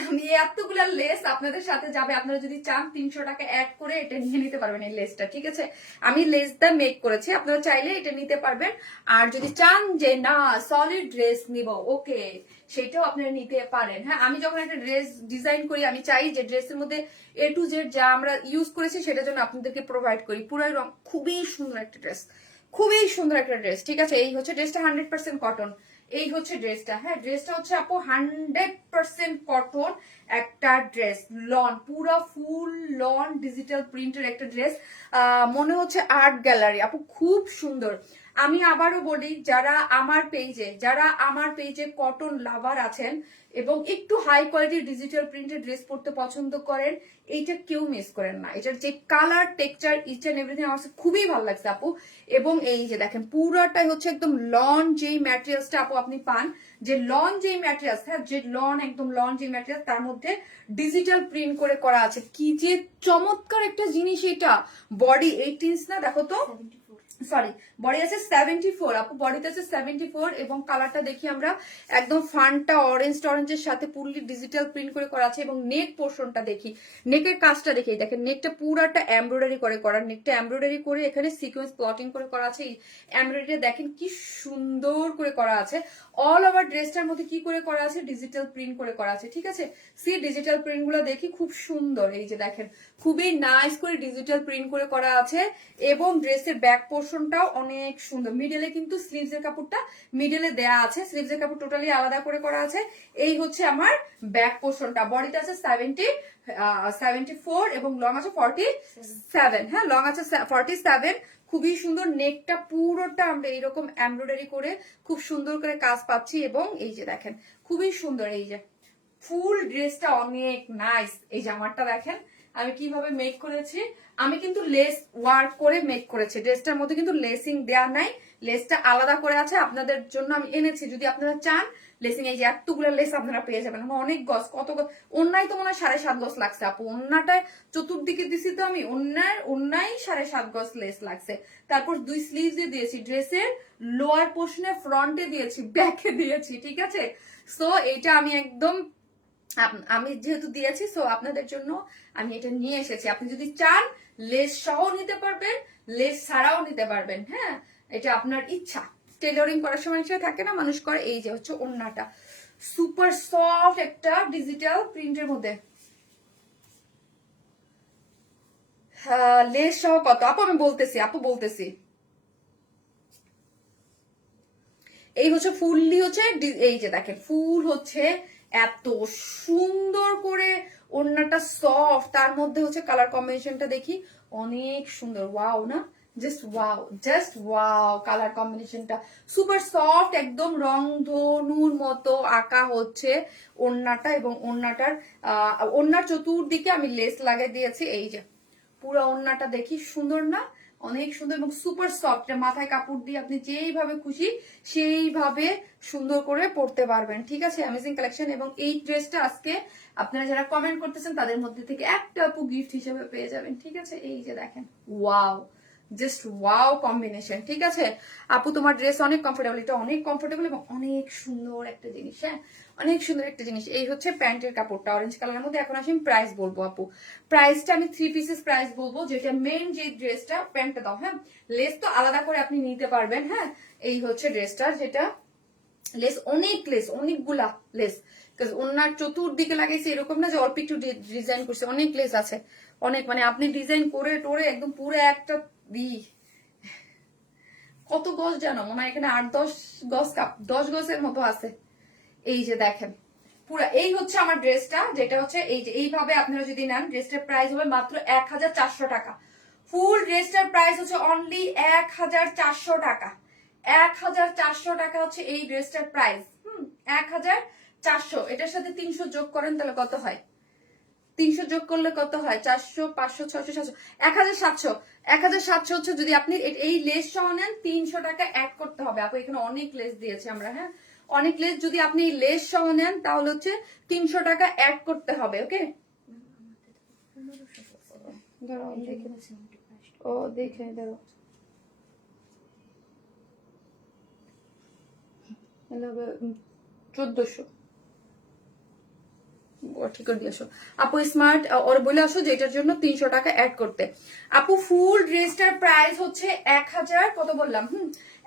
আমি এতগুলা লেস আপনাদের সাথে যাবে। আপনারা যদি চান 300 টাকা অ্যাড করে এটা নিয়ে নিতে পারবেন এই লেসটা, ঠিক আছে? আমি লেসটা মেক করেছি, আপনারা চাইলে এটা নিতে পারবেন। আর যদি চান যে না সলিড ড্রেস নিব, ওকে, সেটাও আপনারা নিতে পারেন। হ্যাঁ, আমি যখন একটা ড্রেস ডিজাইন করি, আমি চাই যে ড্রেসের মধ্যে A to Z যা আমরা ইউজ করেছি সেটার জন্য আপনাদেরকে প্রোভাইড করি। পুরো রং, খুবই সুন্দর একটা ড্রেস, খুবই সুন্দর একটা ড্রেস, ঠিক আছে? এই হচ্ছে ড্রেসটা 100% কটন। এই হচ্ছে ড্রেসটা। হ্যাঁ, ড্রেসটা হচ্ছে আপু 100% কটন একটা ড্রেস, লন, পুরো ফুল লন ডিজিটাল প্রিন্টের একটা ড্রেস, মনে হচ্ছে আর্ট গ্যালারি আপু, খুব সুন্দর। আমি আবারও বলি, যারা আমার পেজে কটন লাভার আছেন এবং একটু হাই কোয়ালিটির ডিজিটাল প্রিন্টের ড্রেস পরতে পছন্দ করেন, এইটা কেউ মিস করেন না। এটার যে colour, texture, each and everything আমার খুবই ভালো লাগছে আপু। এবং এই যে দেখেন পুরাটাই হচ্ছে একদম লন যেই ম্যাটেরিয়ালসটা আপু আপনি পান, যে লন যেই ম্যাটেরিয়ালস, হ্যাঁ, যে লন, একদম লন যে ম্যাটেরিয়াল, তার মধ্যে ডিজিটাল প্রিন্ট করে করা আছে। কি যে চমৎকার একটা জিনিস এটা। বডি 8 ইঞ্চ না, দেখো তো, সরি, বডি আছে 74 আপু, বডিতে আছে 74, এবং কালারটা দেখি আমরা, একদম ফানটা অরেঞ্জের সাথে পুরলি ডিজিটাল প্রিন্ট করে করা আছে। এবং নেক পোর্শনটা দেখি, নেকের কাজটা দেখি, দেখেন নেকটা পুরাটা এমব্রয়ডারি করে করা, নেকটা এমব্রয়ডারি করে এখানে সিকোয়েন্স প্লটিং করে করা আছে। এই এমব্রয়ডারিটা দেখেন কি সুন্দর করে করা আছে। অল ওভার ড্রেসটার মধ্যে কি করে করা আছে, ডিজিটাল প্রিন্ট করে করা আছে, ঠিক আছে? সি ডিজিটাল প্রিন্ট গুলো দেখি, খুব সুন্দর। এই যে দেখেন খুবই নাইস করে ডিজিটাল প্রিন্ট করে করা আছে এবং ড্রেসের ব্যাক পোর্শনটাও অনেক সুন্দর। মিডলে কিন্তু স্লিভস এর কাপড়টা মিডলে দেয়া আছে, স্লিভস এর কাপড় টোটালি আলাদা করে করা আছে। এই হচ্ছে আমার ব্যাক পোর্শনটা। বডিতে আছে 74 এবং লং আছে 47। হ্যাঁ, লং আছে 47। খুবই সুন্দর। নেকটা পুরোটা আমরা এইরকম এমব্রয়ডারি করে খুব সুন্দর করে কাজ পাচ্ছি এবং এই যে দেখেন খুবই সুন্দর। এই যে ফুল ড্রেসটা অনেক নাইস। এই জামাটা দেখেন আমি কিভাবে মেক করেছি। আমি কিন্তু লেস ওয়ার্ক করে মেক করেছি। ড্রেসটার মধ্যে কিন্তু লেসিং দেয়া নাই, লেসটা আলাদা করে আছে। আপনাদের জন্য আমি এনেছি, যদি আপনারা চান লেসিং, এই যে এতগুলো লেস আপনারা পেয়ে যাবেন। অনেক গজ, কত গজ, অন্যায় তো মনে হয় 7.5 গজ লাগছে আপু। অন্যটায় চতুর্দিকে দিছি তো আমি, অন্যায় 7.5 গজ লেস লাগছে। তারপর 2 স্লিভস দিয়ে দিয়েছি, ড্রেসের লোয়ার পোর্শনে ফ্রন্টে দিয়েছি, ব্যাকে দিয়েছি, ঠিক আছে। সো এটা আমি একদম, আমি যেহেতু দিয়েছি সো আপনাদের জন্য আমি এটা নিয়ে এসেছি। আপনি যদি চান লেস সহ নিতে পারবেন, লেস ছাড়াও নিতে পারবেন। হ্যাঁ, এটা আপনার ইচ্ছা। টেলরিং করার সময় সেটা থাকে না, মানুষ করে। এই যে হচ্ছে ওড়নাটা, সুপার সফট একটা ডিজিটাল প্রিন্টের মধ্যে। লেস সহ কত আপু? আমি বলতেছি আপু, বলতেছি। এই হচ্ছে ফুললি হচ্ছে, এই যে দেখেন ফুল হচ্ছে এত সুন্দর করে ওড়নাটা সফট, তার মধ্যে হচ্ছে কালার কম্বিনেশনটা দেখি অনেক সুন্দর। ওয়াও না, just wow, just wow. Colour কম্বিনেশনটা সুপার সফট, একদম রংধনুর মতো আঁকা হচ্ছে ওড়নাটা। এবং ওড়নার চতুর্দিকে আমি লেস লাগিয়ে দিয়েছি। এই যে পুরো ওড়নাটা দেখি সুন্দর না, অনেক সুন্দর এবং সুপার সফট। মাথায় কাপড় দিয়ে আপনি যেইভাবে খুশি সেইভাবে সুন্দর করে পরতে পারবেন, ঠিক আছে। Amazing collection. এবং এই ড্রেসটা আজকে আপনারা যারা কমেন্ট করতেছেন তাদের মধ্যে থেকে একটা আপু গিফট হিসেবে পেয়ে যাবেন, ঠিক আছে। এই যে দেখেন, ওয়াও, জাস্ট ওয়াও কম্বিনেশন, ঠিক আছে। আপু তোমার ড্রেস অনেক কমফোর্টেবল, এটা অনেক কমফোর্টেবল এবং অনেক সুন্দর একটা জিনিস। হ্যাঁ, অনেক সুন্দর একটা জিনিস। এই হচ্ছে প্যান্টের কাপড়টা অরেঞ্জ কালারের মধ্যে। এখন আসি প্রাইস বলবো আপু। প্রাইসটা আমি 3 পিসেস প্রাইস বলবো, যেটা মেন যে ড্রেসটা, প্যান্টটা দাও। হ্যাঁ, লেস তো আলাদা করে আপনি নিতে পারবেন। হ্যাঁ, এই হচ্ছে ড্রেসটার, যেটা লেস অনেক, লেস অনেকগুলা লেস। ওনার চতুর্দিকে লাগাইছে, এরকম না যে অল্প একটু ডিজাইন করছে, অনেক লেস আছে, অনেক। মানে আপনি ডিজাইন করে টোরে একদম পুরো একটা কত গজ জানো, মনে হয় এখানে 8-10 গজ, 10 গজের মতো আছে। এই যে দেখেন পুরো, এই হচ্ছে আমার ড্রেসটা, যেটা হচ্ছে এই যে এইভাবে আপনারা যদি নেন, ড্রেসটার প্রাইস হবে মাত্র 1400 টাকা। ফুল ড্রেসটার প্রাইস হচ্ছে অনলি 1400 টাকা। 1400 টাকা হচ্ছে এই ড্রেসটার প্রাইস। 1400। এটার সাথে 300 যোগ করেন তাহলে কত হয়? 300 যোগ করলে কত হয়? 400, 500, 600, 700, 1700। 1700 হচ্ছে যদি আপনি এই লেস সহ নেন, 300 টাকা অ্যাড করতে হবে। আপু এখানে অনেক লেস দিয়েছে আমরা। হ্যাঁ, অনেক লেস। যদি আপনি এই লেস সহ নেন তাহলে হচ্ছে 300 টাকা অ্যাড করতে হবে। ওকে, ও দেখে দাও, 1400 ঠিক করে দিয়ে আসো আপু। স্মার্ট ওর বলে আসো যে এটার জন্য 300 টাকা অ্যাড করতে। আপু ফুল ড্রেসটার প্রাইস হচ্ছে 1000, কত বললাম?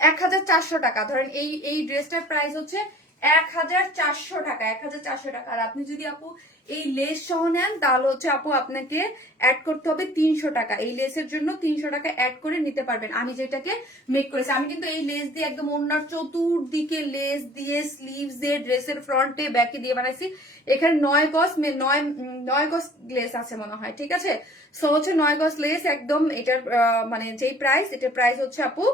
1400 টাকা। ধরেন এই ড্রেসটার প্রাইস হচ্ছে 1400 টাকা, 1400 টাকা। আর আপনি যদি আপু এই লেস সহ নেন তাহলে হচ্ছে আপু আপনাকে অ্যাড করতে হবে 300 টাকা। এই লেসের জন্য 300 টাকা অ্যাড করে নিতে পারবেন। আমি যেটাকে মেক করেছি, আমি কিন্তু এই লেস দিয়ে একদম ওনার চতুর্দিকে লেস দিয়ে, স্লিভস দিয়ে, ড্রেসের ফ্রন্টে ব্যাকে দিয়ে বানাইছি। এখানে 9 গজ 9 গজ লেস আছে মনে হয়, ঠিক আছে। সো হচ্ছে 9 গজ লেস একদম। এটার মানে যেই প্রাইস, এটার প্রাইস হচ্ছে আপু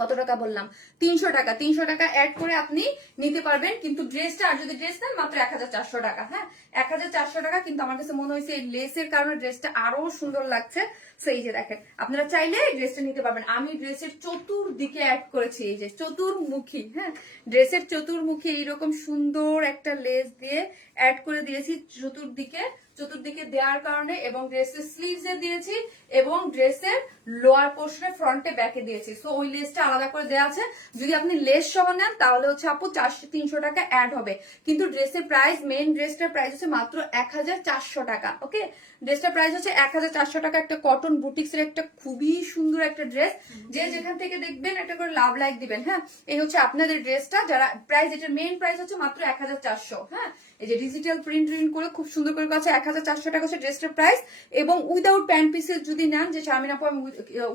কত টাকা বললাম? 300 টাকা। 300 টাকা অ্যাড করে আপনি নিতে পারবেন। কিন্তু ড্রেসটা, আর যদি ড্রেস নেন মাত্র 1400 টাকা। হ্যাঁ, 1400 টাকা। কিন্তু আমার কাছে মনে হয়েছে এই লেসের কারণে ড্রেসটা আরো সুন্দর লাগছে। সো এই যে দেখেন, আপনারা চাইলে এই ড্রেসটা নিতে পারবেন। আমি ড্রেসের চতুর্দিকে অ্যাড করেছি, এই যে চতুর্মুখী। হ্যাঁ, ড্রেসের চতুর্মুখী এইরকম সুন্দর একটা লেস দিয়ে অ্যাড করে দিয়েছি চতুর্দিকে। চতুর্দিকে দেওয়ার কারণে, এবং ড্রেসের স্লিভসে দিয়েছি এবং ড্রেসের লোয়ার পোর্শনে ফ্রন্টে ব্যাকে দিয়েছি। সো ওই লেসটা আলাদা করে দেওয়া আছে। যদি আপনি লেস সহ নেন তাহলে হচ্ছে আপু 300 টাকা অ্যাড হবে। কিন্তু ড্রেসের প্রাইস, মেন ড্রেসটার প্রাইস হচ্ছে মাত্র 1400 টাকা। ওকে, ড্রেসটার প্রাইস হচ্ছে 1400 টাকা। একটা কটন কটন বুটিক্সের একটা খুবই সুন্দর একটা ড্রেস, যে যেখান থেকে দেখবেন একটা করে লাভ লাইক দিবেন। হ্যাঁ, এই হচ্ছে আপনাদের ড্রেসটা, যারা প্রাইস, এটার মেইন প্রাইস হচ্ছে মাত্র 1400। হ্যাঁ, এই যে ডিজিটাল প্রিন্ট করে খুব সুন্দর করে কাছে 1400 টাকা হচ্ছে ড্রেসটার প্রাইস। এবং উইদাউট প্যান্ট পিসেস যদি নেন, যে শারমিন আপু আমি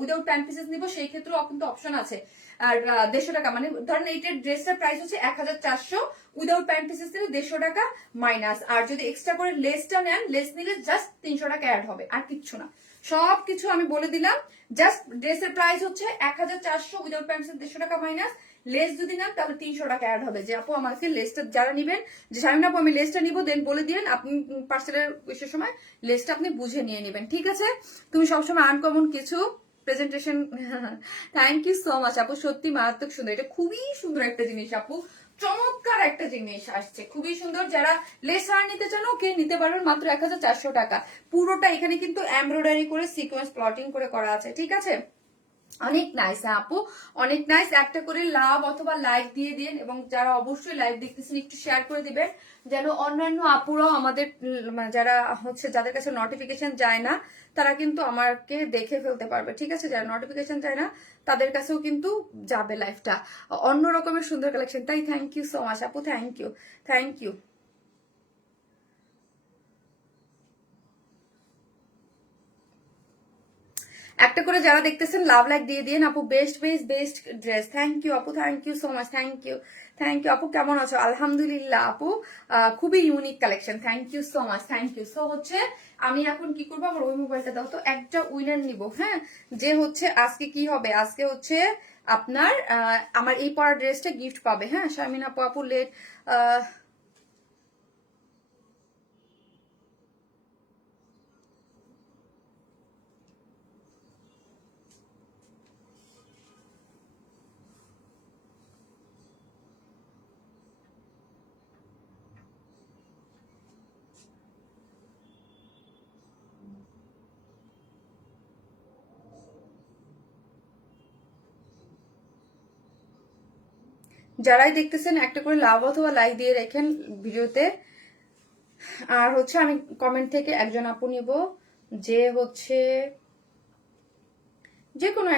উইদাউট প্যান্ট পিসেস নিবো, সেই ক্ষেত্রেও কিন্তু অপশন আছে। আর 150 টাকা, মানে ধরেন এইটার ড্রেসটার প্রাইস হচ্ছে 1400, উইদাউট প্যান্ট পিসেস নিলে 150 টাকা মাইনাস। আর যদি এক্সট্রা করে লেসটা নেন, লেস নিলে জাস্ট 300 টাকা অ্যাড হবে, আর কিচ্ছু না। সবকিছু আমি বলে দিলাম। জাস্ট ড্রেসের প্রাইস হচ্ছে 1400, উইদাউট প্যান্ট পিসেস 150 টাকা মাইনাস। লেস যদি নেন তাহলে 300 টাকা অ্যাড হবে। যে আপু আমাকে লেসটা যারা নিবেন, যে শারমিন আপু আমি লেসটা নিবো, দেন বলে দিন, আপনি পার্সেলের ইসের সময় লেসটা আপনি বুঝে নিয়ে নেবেন, ঠিক আছে? তুমি সবসময় আনকমন কিছু presentation. Thank you so much আপু, সত্যি মারাত্মক সুন্দর, এটা খুবই সুন্দর একটা জিনিস আপু, চমৎকার একটা জিনিস আসছে, খুবই সুন্দর। যারা লেস হার নিতে চান ওকে নিতে পারবেন মাত্র 1400 টাকা। পুরোটা এখানে কিন্তু এমব্রয়ডারি করে সিকোয়েন্স প্লটিং করে করা আছে, ঠিক আছে? অনেক নাইস আপু, অনেক নাইস। একটা করে লাভ অথবা লাইক দিয়ে দিন, এবং যারা অবশ্যই লাইভ দেখতেছেন একটু শেয়ার করে দিবেন, যেন অন্যান্য আপুরাও আমাদের যারা হচ্ছে যাদের কাছে নোটিফিকেশন যায় না, তারা কিন্তু আমাকে দেখে ফেলতে পারবে, ঠিক আছে? যারা নোটিফিকেশন যায় না তাদের কাছেও কিন্তু যাবে লাইভটা। অন্য রকমের সুন্দর কালেকশন, তাই থ্যাংক ইউ সো মাচ আপু, থ্যাংক ইউ, থ্যাংক ইউ। একটা করে যারা দেখতেছেন লাভ লাইক দিয়ে দিন আপু। Best best best dress, thank you আপু, thank you so much, thank you, thank you আপু। কেমন আছো? আলহামদুলিল্লাহ আপু, খুবই unique collection, thank you so much, thank you. So হচ্ছে আমি এখন কি করবো, আমার ওই মোবাইলটা দাও তো, একটা উইনার নিব। হ্যাঁ, যে হচ্ছে আজকে কি হবে, আজকে হচ্ছে আপনার আমার এই পরা ড্রেসটা গিফট পাবে। হ্যাঁ, শারমিন আপু, আপু লেট যারাই দেখতেছেন একটা করে লাভ অথবা লাইক দিয়ে রাখেন ভিডিওতে। আর হচ্ছে আমি কমেন্ট থেকে একজন আপু নিব, যে হচ্ছে যে কোনো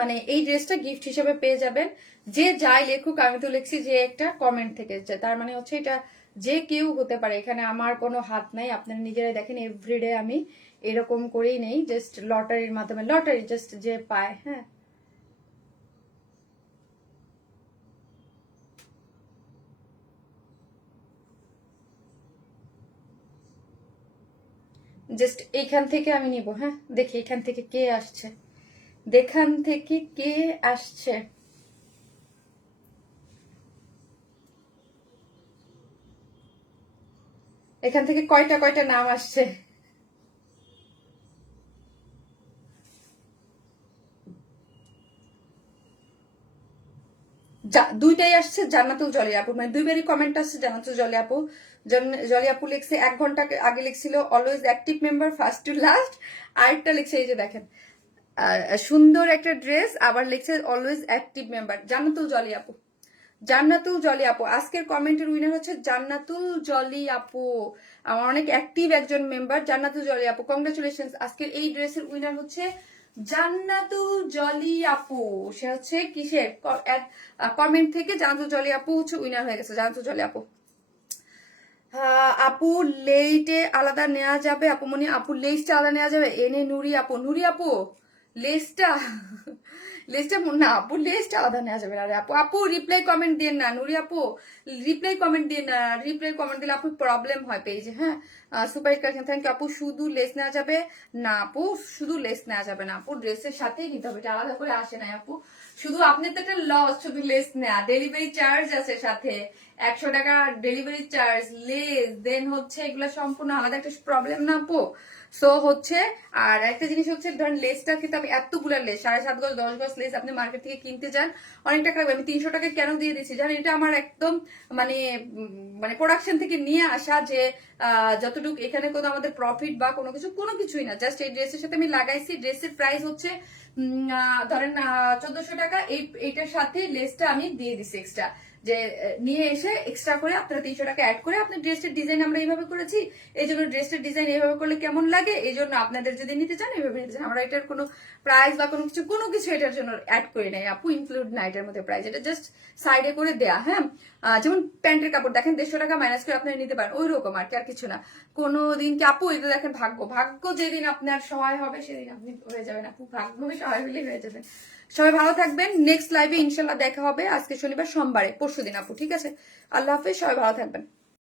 মানে এই ড্রেসটা গিফট হিসেবে পেয়ে যাবেন। যে যাই লেখুক, আমি তো লিখছি যে একটা কমেন্ট থেকে, তার মানে হচ্ছে এটা যে কেউ হতে পারে, এখানে আমার কোনো হাত নাই। আপনারা নিজেরাই দেখেন, এভরিডে আমি এরকম করেই নেই, জাস্ট লটারির মাধ্যমে, লটারি জাস্ট যে পায়। হ্যাঁ, জাস্ট এইখান থেকে আমি নিব। হ্যাঁ, দেখি এখান থেকে কে আসছে, দেখান থেকে কে আসছে। এখান থেকে কয়টা কয়টা নাম আসছে। দুইটাই আসছে জান্নাতুল জলি আপু, মানে দুইবারই কমেন্ট আসছে জান্নাতুল জলি আপু। জলি আপু লিখছে 1 ঘন্টা আগে লিখছিল always active member first to last. আরেকটা লিখছে, এই যে দেখেন, সুন্দর একটা ড্রেস, আবার লিখছে অলওয়েজ অ্যাক্টিভ মেম্বার, জান্নাতুল জলি আপু। জান্নাতুল জলি আপু, আজকের কমেন্টের উইনার হচ্ছে জান্নাতুল জলি আপু, আমার অনেক অ্যাক্টিভ একজন মেম্বার জান্নাতুল জলি আপু। কংগ্রাচুলেশন, আজকের এই ড্রেসের উইনার হচ্ছে জান্নাতুল জলি আপু। সে হচ্ছে কিসের কমেন্ট থেকে জান্নাতুল জলি আপু হচ্ছে উইনার হয়ে গেছে, জান্নাতুল জলি আপু। আপু লেইটে আলাদা নেওয়া যাবে আপু মনি, আপু লেসটা আলাদা নেওয়া যাবে। এনে নুরি আপু, নুরি আপু লেসটা লেসটা না আপু, লেসটা আলাদা নেওয়া যাবে। আরে আপু, আপু রিপ্লাই কমেন্ট দিয়ে না, নুরি আপু রিপ্লাই কমেন্ট দিয়ে না, রিপ্লাই কমেন্ট দিলে আপু প্রবলেম হয় পেজে। হ্যাঁ, সুপার কালেকশন, থ্যাংক ইউ আপু। শুধু লেস নেওয়া যাবে না আপু, শুধু লেস নেওয়া যাবে না আপু, ড্রেসের সাথেই নিতে হবে, এটা আলাদা করে আসে না আপু। শুধু আপনি তো একটা লস, শুধু লেস নেয়া, ডেলিভারি চার্জ আছে সাথে, 100 টাকা ডেলিভারি চার্জ, লেস, দেন হচ্ছে এগুলো সম্পূর্ণ আলাদা একটা প্রবলেম না আপু। সো হচ্ছে, আর একটা জিনিস হচ্ছে ধরেন লেসটা কিন্তু আমি এতগুলো লেস 7.5 গজ 10 গজ লেস আপনি মার্কেট থেকে কিনতে যান অনেক টাকা লাগবে। আমি 300 টাকা কেন দিয়ে দিচ্ছি জানেন? এটা আমার একদম মানে মানে প্রোডাকশন থেকে নিয়ে আসা, যে যতটুকু এখানে কোনো আমাদের প্রফিট বা কোনো কিছুই না, জাস্ট এই ড্রেসের সাথে আমি লাগাইছি। ড্রেসের প্রাইস হচ্ছে ধরেন 1400 টাকা। এইটার সাথে লেসটা আমি দিয়ে দিছি এক্সট্রা, যে নিয়ে এসে এক্সট্রা করে আপনারা 300 টাকা অ্যাড করে আপনার ড্রেসের ডিজাইন আমরা এইভাবে করেছি। এই জন্য ড্রেসের ডিজাইন এইভাবে করলে কেমন লাগে, এই জন্য আপনাদের যদি নিতে চান এইভাবে নিতে চান। আমরা এটার কোনো প্রাইস বা কোনো কিছু এটার জন্য অ্যাড করি নাই আপু, ইনক্লুড না এটার মধ্যে প্রাইস, এটা জাস্ট সাইডে করে দেয়া। হ্যাঁ, যেমন প্যান্টের কাপড় দেখেন 150 টাকা মাইনাস করে আপনারা নিতে পারেন, ওই রকম আর কি, আর কিছু না। কোনো দিন কি আপু এটা দেখেন ভাগ্য যেদিন আপনার সহায় হবে সেদিন আপনি হয়ে যাবেন আপু, ভাগ্য সহায় হলে হয়ে যাবেন। সবাই ভালো থাকবেন, নেক্সট লাইভে ইনশাল্লাহ দেখা হবে আজকে শনিবার, সোমবারে পরশুদিন আপু, ঠিক আছে? আল্লাহ হাফেজ, সবাই ভালো থাকবেন।